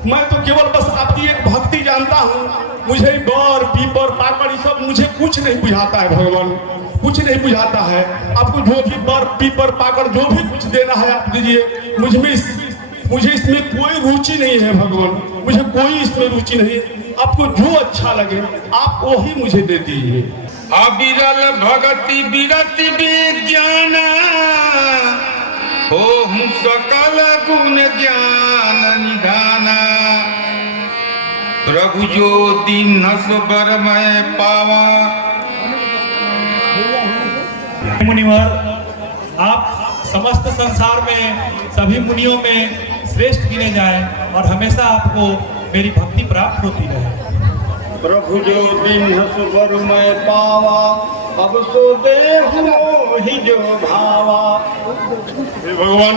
मैं तो केवल बस आपकी एक भक्ति जानता हूँ। मुझे बर पीपर पाकड़ सब मुझे कुछ नहीं बुझाता है भगवान, कुछ नहीं बुझाता है। आपको जो भी बर पीपर पाकड़ जो भी कुछ देना है आप दीजिए। मुझे इसमें कोई रुचि नहीं है भगवान, मुझे कोई इसमें रुचि नहीं। आपको जो अच्छा लगे आप वही मुझे दे दीजिए। अविरल भगति विरति विज्ञान, हो सकल गुण ज्ञान निधान। प्रभु जो दीन बर मैं पावा। मुनिवर, आप समस्त संसार में सभी मुनियों में श्रेष्ठ गिने जाएं और हमेशा आपको मेरी भक्ति प्राप्त होती रहे। प्रभु जो दीन बर मैं पावा, अब सो देहु ही जो भावा। हे भगवान,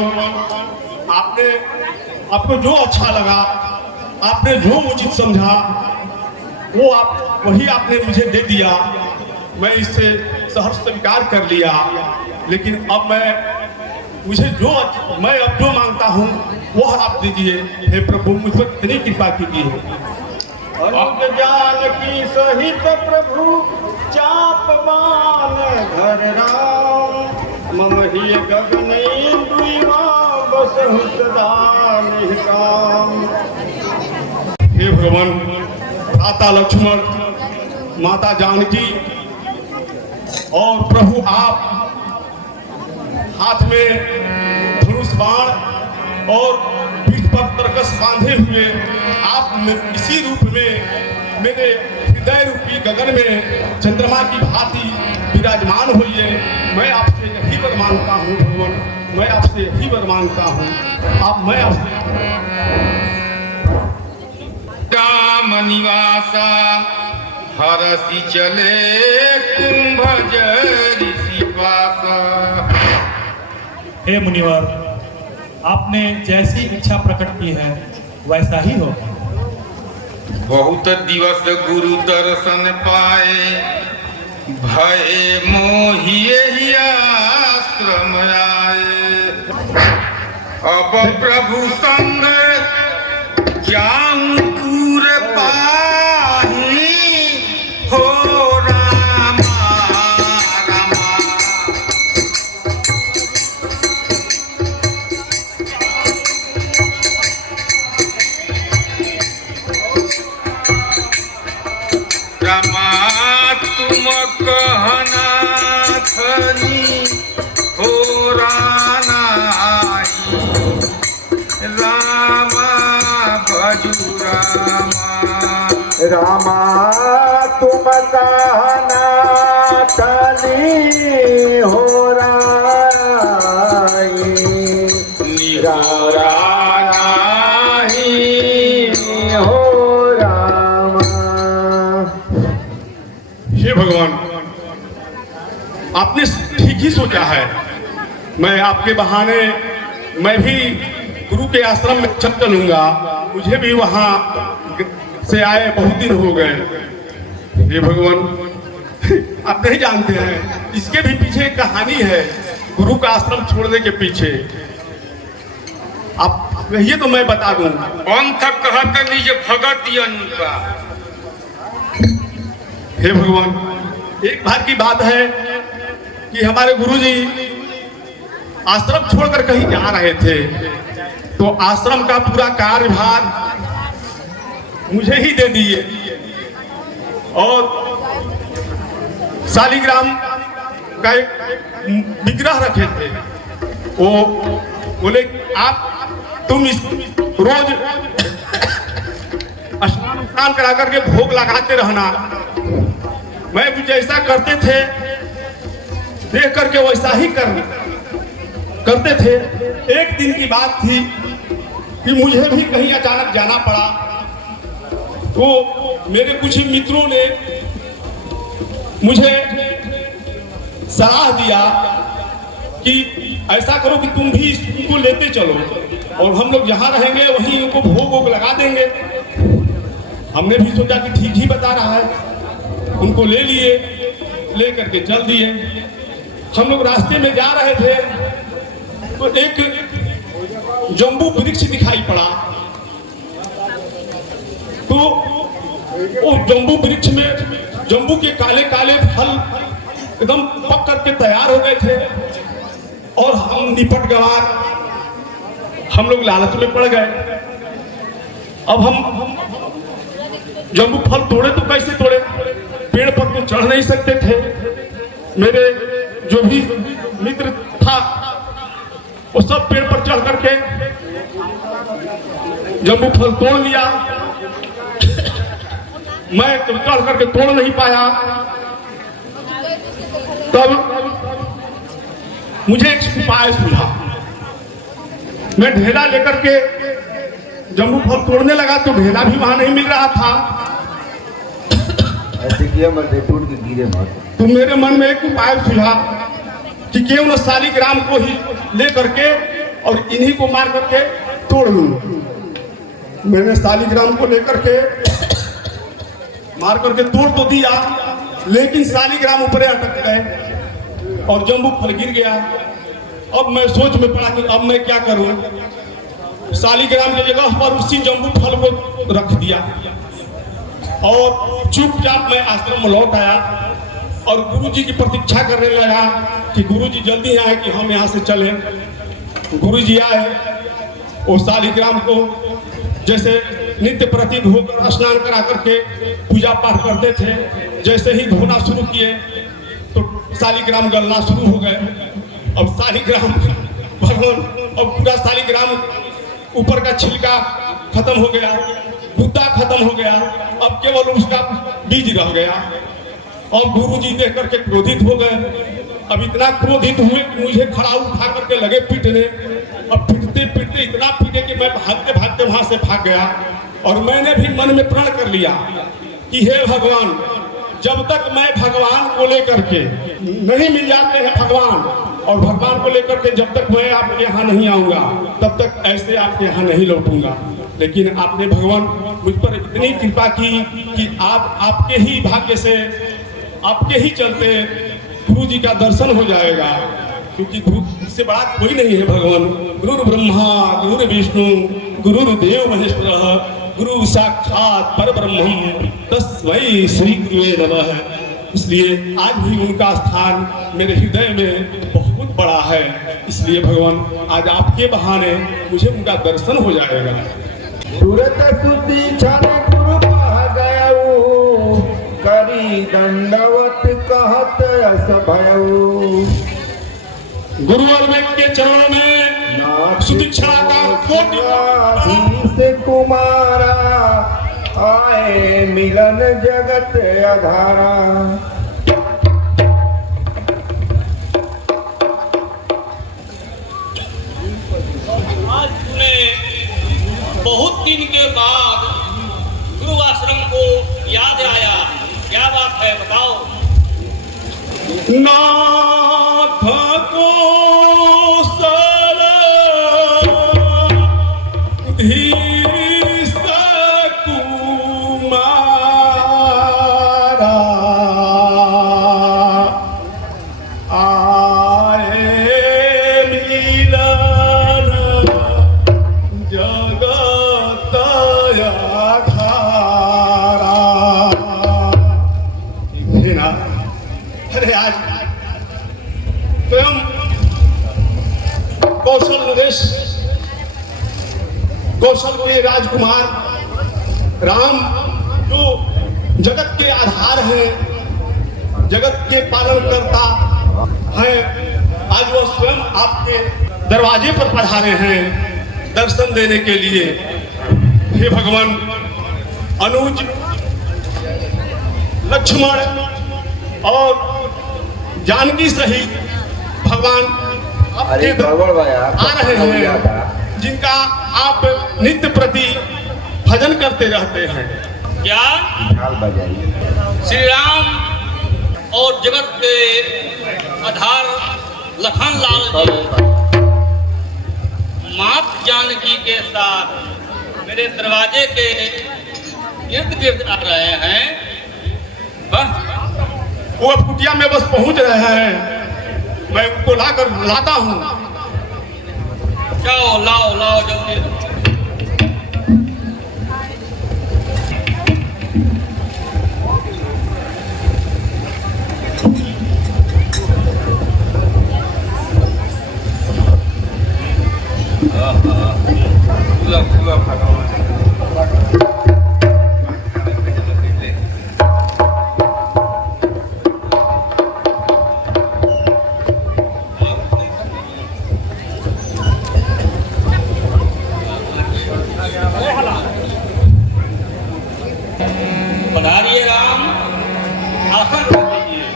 आपको जो अच्छा लगा, आपने जो उचित समझा, वो वही आपने मुझे दे दिया। मैं इससे सहर्ष स्वीकार कर लिया। लेकिन अब मैं अब जो मांगता हूँ वो आप दीजिए। हे प्रभु, मुझ पर इतनी कृपा कीजिए। अनुज जानकी सहित प्रभु चाप मान घर राम। मम ही गगन इंद्रिया बसहु सदा निष्काम। हे भगवान, भ्राता लक्ष्मण, माता जानकी और प्रभु आप हाथ में धनुष बाण और पीठ पर तरकस बांधे हुए आप इसी रूप में मेरे हृदय रूपी गगन में चंद्रमा की भांति विराजमान होइए। मैं आपसे यही वर मांगता हूँ भगवान, मैं आपसे यही वर मांगता हूँ। मैं आपसे राम निवासा हरसि चले कुंभज ऋषि पासा। हे मुनिवर, आपने जैसी इच्छा प्रकट की है वैसा ही हो। बहुत दिवस गुरु दर्शन पाए भय मोहिए आश्रम आए। अब प्रभु संग जाऊं दूर पाही हो रामा रामा। रामा तुम कहना थनी हो रानाई रामा भजू रामा। रामा तुम कहना तनी हो राई निहोरा हो रामा। हे भगवान, आपने ठीक ही सोचा है। मैं आपके बहाने मैं भी गुरु के आश्रम में चल चलूंगा। मुझे भी वहां से आए बहुत दिन हो गए। हे भगवान, आप नहीं जानते हैं इसके भी पीछे एक कहानी है, गुरु का आश्रम छोड़ने के पीछे। आप कहिए तो मैं बता दूं। पंथ कहत निज भगत अनुका। हे भगवान, एक बार की बात है कि हमारे गुरुजी आश्रम छोड़कर कहीं जा रहे थे, तो आश्रम का पूरा कार्यभार मुझे ही दे दिए और शालिग्राम का एक विग्रह रखे थे। वो बोले तुम इस रोज स्नान करा करके भोग लगाते रहना। मैं भी जैसा करते थे देख करके वैसा ही करते थे। एक दिन की बात थी कि मुझे भी कहीं अचानक जाना पड़ा, तो मेरे कुछ मित्रों ने मुझे सलाह दिया कि ऐसा करो कि तुम भी इसको लेते चलो और हम लोग जहाँ रहेंगे वहीं उनको भोग वोग लगा देंगे। हमने भी सोचा कि ठीक ही बता रहा है, उनको ले लिए, ले करके चल दिए। हम लोग रास्ते में जा रहे थे तो एक जम्बू वृक्ष दिखाई पड़ा। तो वो जम्बू वृक्ष में जम्बू के काले काले फल एकदम पक करके तैयार हो गए थे और हम निपट गवार, हम लोग लालच में पड़ गए। अब हम जम्बू फल तोड़े तो कैसे तोड़े, पेड़ पर तो चढ़ नहीं सकते थे। मेरे जो भी मित्र था वो सब पेड़ पर चढ़ करके जम्बू फल तोड़ लिया। मैं तो चढ़ करके तोड़ नहीं पाया। तब मुझे एक उपाय सुझा। मैं ढेला लेकर के जम्बू फल तोड़ने लगा तो ढेला भी वहां नहीं मिल रहा था। ऐसे किया मत टूट के गिरे मत। तो मेरे मन में एक उपाय सुझा कि क्यों न शालिग्राम को ही ले करके और इन्हीं को मार करके तोड़ लूं। मैंने शालिग्राम को लेकर के मार करके तोड़ तो दिया, लेकिन शालिग्राम ऊपर अटक गए और जम्बू फल गिर गया। अब मैं सोच में पड़ा कि अब मैं क्या करूं। शालिग्राम की जगह पर उसी जम्बू फल को रख दिया और चुपचाप मैं आश्रम में लौट आया और गुरुजी की प्रतीक्षा करने लगा कि गुरुजी जल्दी आए कि हम यहाँ से चलें। गुरुजी आए, वो शालिग्राम को जैसे नित्य प्रति धोकर स्नान करा करके पूजा पाठ करते थे, जैसे ही धोना शुरू किए तो शालिग्राम गलना शुरू हो गए। अब शालिग्राम भगवान, अब पूरा शालिग्राम ऊपर का छिलका खत्म हो गया, गुद्दा खत्म हो गया, अब केवल उसका बीज रह गया। और गुरुजी देख करके क्रोधित हो गए। अब इतना क्रोधित हुए कि मुझे खड़ा उठा करके लगे पीटने। अब पीटते पीटते इतना पीटे कि मैं भागते भागते वहां से भाग गया और मैंने भी मन में प्रण कर लिया कि हे भगवान, जब तक मैं भगवान को लेकर के नहीं मिल जाते हैं भगवान, और भगवान को लेकर के जब तक मैं आपके यहाँ नहीं आऊँगा तब तक ऐसे आपके यहाँ नहीं लौटूंगा। लेकिन आपने भगवान मुझ पर इतनी कृपा की कि आपके ही भाग्य से, आपके ही चलते गुरु जी का दर्शन हो जाएगा, क्योंकि गुरु से बड़ा कोई नहीं है भगवान। गुरु ब्रह्मा गुरु विष्णु गुरुदेव महेश्वर गुरु साक्षात परब्रह्म तस्मै श्री गुरुवे नमः। इसलिए आज भी उनका स्थान मेरे हृदय में बहुत बड़ा है। इसलिए भगवान आज आपके बहाने मुझे उनका दर्शन हो जाएगा। तुरत स्तुति छन गुरु पा गयऊ, करी दंडवत कहत अस भयऊ। गुरुवर के चरणों में सुदीक्षा का कोटि कुमारा, आए मिलन जगत अधारा। आज तूने बहुत दिन के बाद गुरु आश्रम को याद आया, क्या बात है बताओ। नाथ को कौशल के राजकुमार राम, जो जगत के आधार हैं, जगत के पालन करता है, आज वो स्वयं आपके दरवाजे पर पधारे हैं दर्शन देने के लिए। हे भगवान, अनुज, लक्ष्मण और जानकी सहित भगवान आपके आ रहे हैं, जिनका आप नित्य प्रति भजन करते रहते हैं। क्या श्री राम और जगत के आधार लखन लाल जी मात जानकी के साथ मेरे दरवाजे के इर्द गिर्द आ रहे हैं। वो अब कुटिया में बस पहुंच रहे हैं, मैं उनको लाता हूँ। जाओ, लाओ लाओ जल्दी। पधारिए राम, आसन कर लीजिए।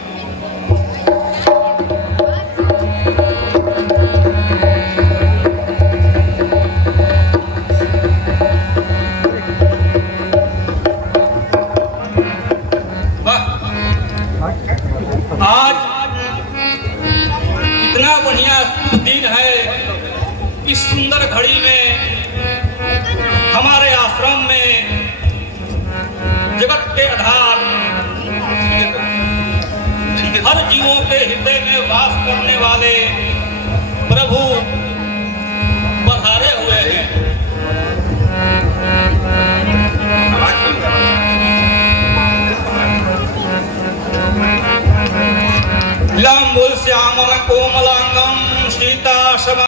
आज इतना बढ़िया दिन है, इस सुंदर घड़ी में हमारे आश्रम में जगत के आधार हर जीवों के हृदय में वास करने वाले प्रभु पधारे हुए हैं। लांबुल श्यामल कोमलांगम सीता शब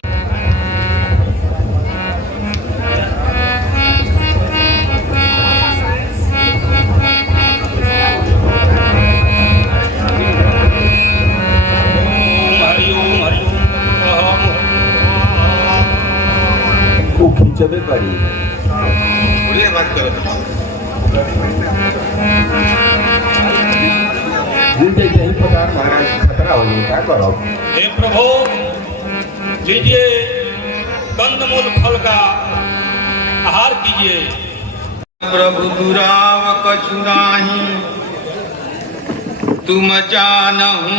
खींचबे करी यही प्रकार महाराज खतरा हो जाए, क्या करो। हे प्रभु, लीजिए कंदमूल फल का आहार कीजिए। प्रभु दुराव कछु नाही, तुम जानहु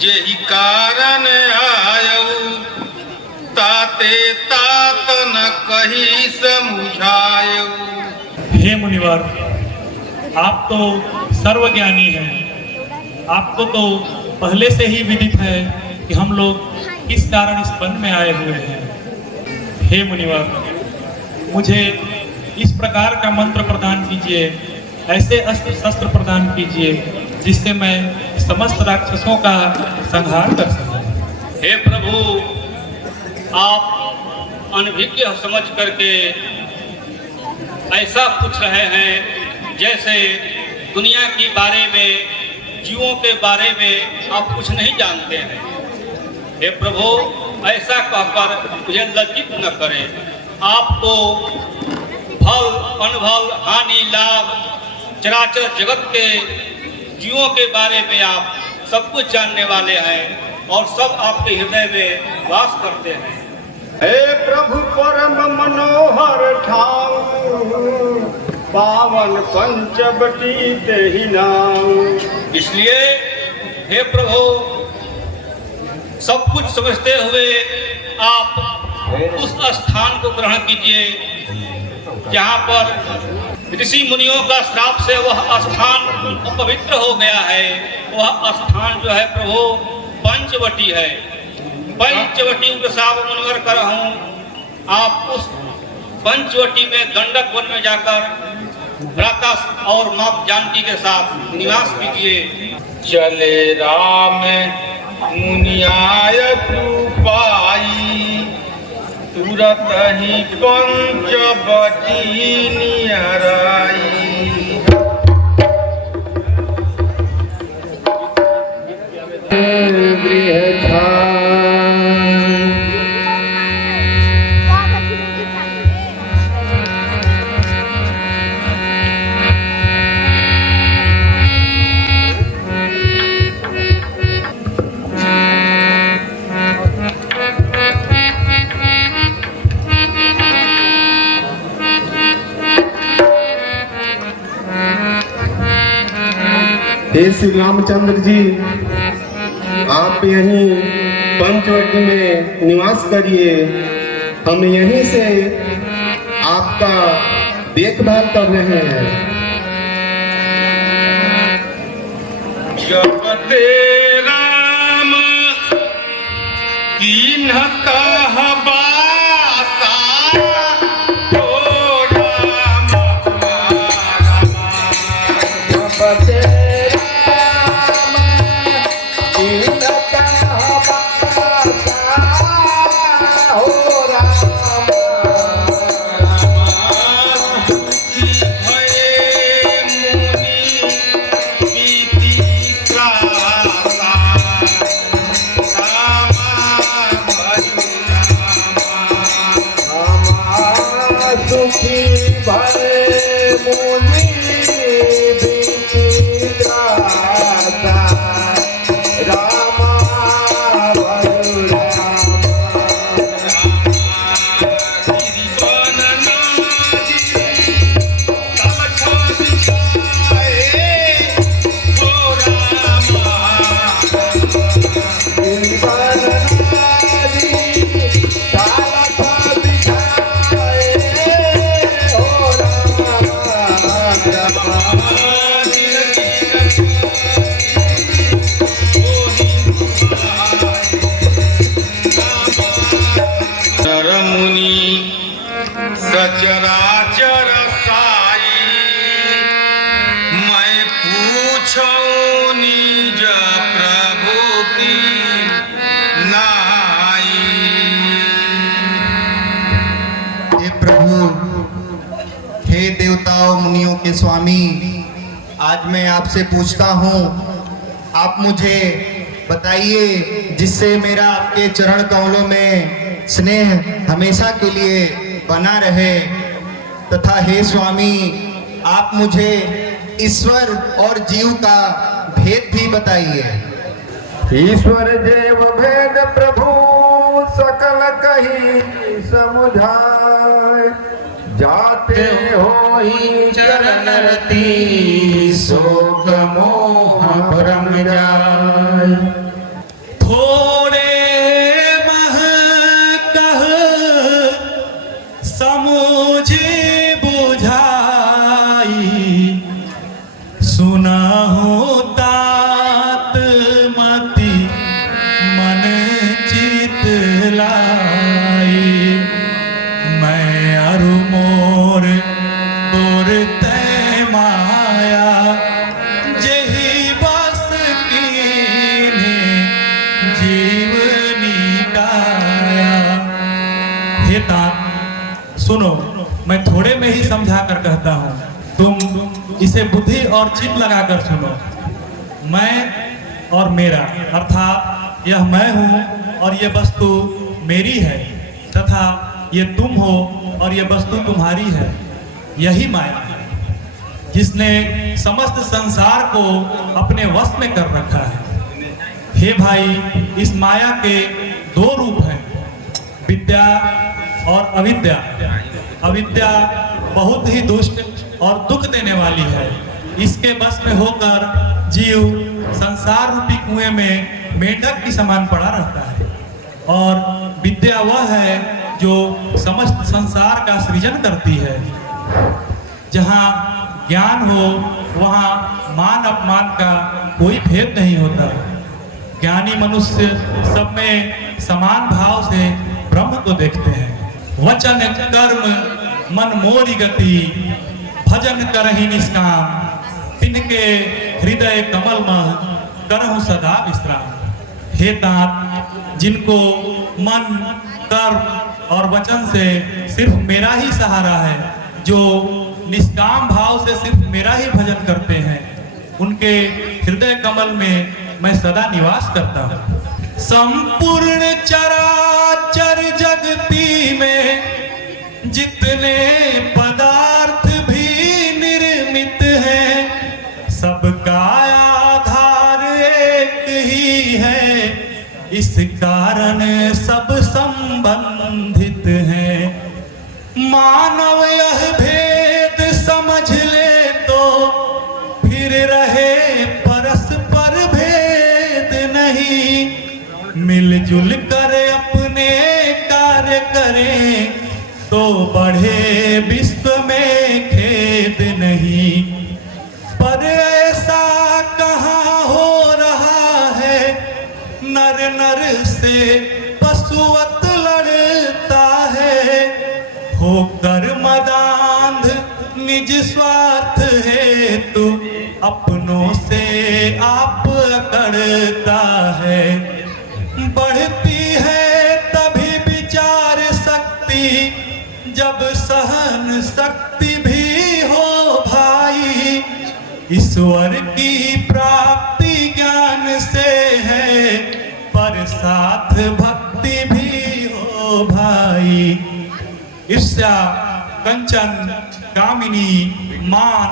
जेहि कारण आयऊ, ताते तात न कही समुझायऊ। हे मुनिवर, आप तो सर्वज्ञानी हैं। आपको तो पहले से ही विदित है कि हम लोग किस कारण इस वन में आए हुए हैं। हे मुनिवर, मुझे इस प्रकार का मंत्र प्रदान कीजिए, ऐसे अस्त्र शस्त्र प्रदान कीजिए जिससे मैं समस्त राक्षसों का संहार कर सकूं। हे प्रभु, आप अनभिज्ञ समझ करके ऐसा पूछ रहे हैं जैसे दुनिया के बारे में, जीवों के बारे में आप कुछ नहीं जानते हैं। हे प्रभु, ऐसा कहकर मुझे लज्जित न करें। आपको फल, अनुभव, हानि, लाभ, चराचर जगत के जीवों के बारे में आप सब कुछ जानने वाले हैं और सब आपके हृदय में वास करते हैं। हे प्रभु परम मनोहर ठाऊ, पावन पंचवटी तेहि नाम। इसलिए हे प्रभु, सब कुछ समझते हुए आप उस स्थान को ग्रहण कीजिए जहाँ पर ऋषि मुनियों का श्राप से वह स्थान अपवित्र हो गया है। वह स्थान जो है प्रभु पंचवटी है। पंचवटी उपसाव मुनिवर कर हूँ, आप उस पंचवटी में गंडक वन में जाकर भ्राता और माँ जानकी के साथ निवास कीजिए। चले राम मुनियाय पाई, तुरत ही पंचवटी नियराई। हे श्री रामचंद्र जी, आप यहीं पंचवटी में निवास करिए। हम यहीं से आपका देखभाल कर रहे हैं। जब ते राम कीन्ह कहबा सचराचर साई, मैं पूछूं निज प्रभु की नाई। हे प्रभु, हे देवताओं मुनियों के स्वामी, आज मैं आपसे पूछता हूँ, आप मुझे बताइए जिससे मेरा आपके चरण कमलों में स्नेह हमेशा के लिए बना रहे। तथा हे स्वामी, आप मुझे ईश्वर और जीव का भेद भी बताइए। ईश्वर देव भेद प्रभु सकल कही समुझाय, जाते हो ही चरण रति शोक मोह भ्रम जाय। थोड़े मह कह समझे बुझाई सुनहु तात मति मन चित लाई। मैं अरु मोर तोर तै माया जेहि बस कीन्हे जीवनी काया। हे तात सुनो, मैं थोड़े में ही समझा कर कहता हूँ, तुम इसे बुद्धि और चित्त लगाकर सुनो। मैं और मेरा अर्थात यह मैं हूँ और ये वस्तु मेरी है, तथा ये तुम हो और ये वस्तु तुम्हारी है। यही माया है जिसने समस्त संसार को अपने वश में कर रखा है। हे भाई, इस माया के दो रूप हैं, विद्या और अविद्या। अविद्या बहुत ही दुष्ट और दुख देने वाली है। इसके बस में होकर जीव संसार रूपी कुएं में मेंढक की समान पड़ा रहता है। और विद्या वह है जो समस्त संसार का सृजन करती है। जहाँ ज्ञान हो वहाँ मान अपमान का कोई भेद नहीं होता। ज्ञानी मनुष्य सब में समान भाव से ब्रह्म को देखते हैं। वचन कर्म मन मोरी गति भजन करहि निष्काम तिनके हृदय कमल मह करहु सदा विश्राम। हे तात, जिनको मन कर्म और वचन से सिर्फ मेरा ही सहारा है, जो निष्काम भाव से सिर्फ मेरा ही भजन करते हैं, उनके हृदय कमल में मैं सदा निवास करता हूँ। संपूर्ण चराचर जगती में जितने पदार्थ भी निर्मित हैं, सबका आधार एक ही है। इस कारण सब संबंधित हैं। मानव यह भेद समझ ले तो फिर रहे परस्पर भेद नहीं। मिलजुल कर अपने कार्य करें तो बढ़े विश्व में खेद नहीं। पर ऐसा कहाँ हो रहा है, नर नर से पशुवत लड़ता है। होकर मदांध निज स्वार्थ हेतु अपनों से आप अकड़ता है। बढ़ती है तभी विचार शक्ति जब सहन शक्ति भी हो भाई। ईश्वर की प्राप्ति ज्ञान से है, पर साथ भक्ति भी हो भाई। ईर्ष्या, कंचन, कामिनी, मान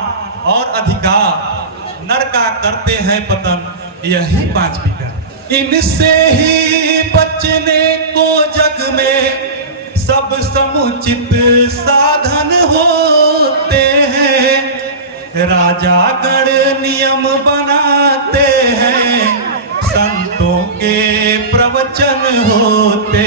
और अधिकार नर का करते हैं पतन, यही 5 विकार। इनसे ही बचने को जग में सब समुचित साधन होते हैं। राजा गण नियम बनाते हैं, संतों के प्रवचन होते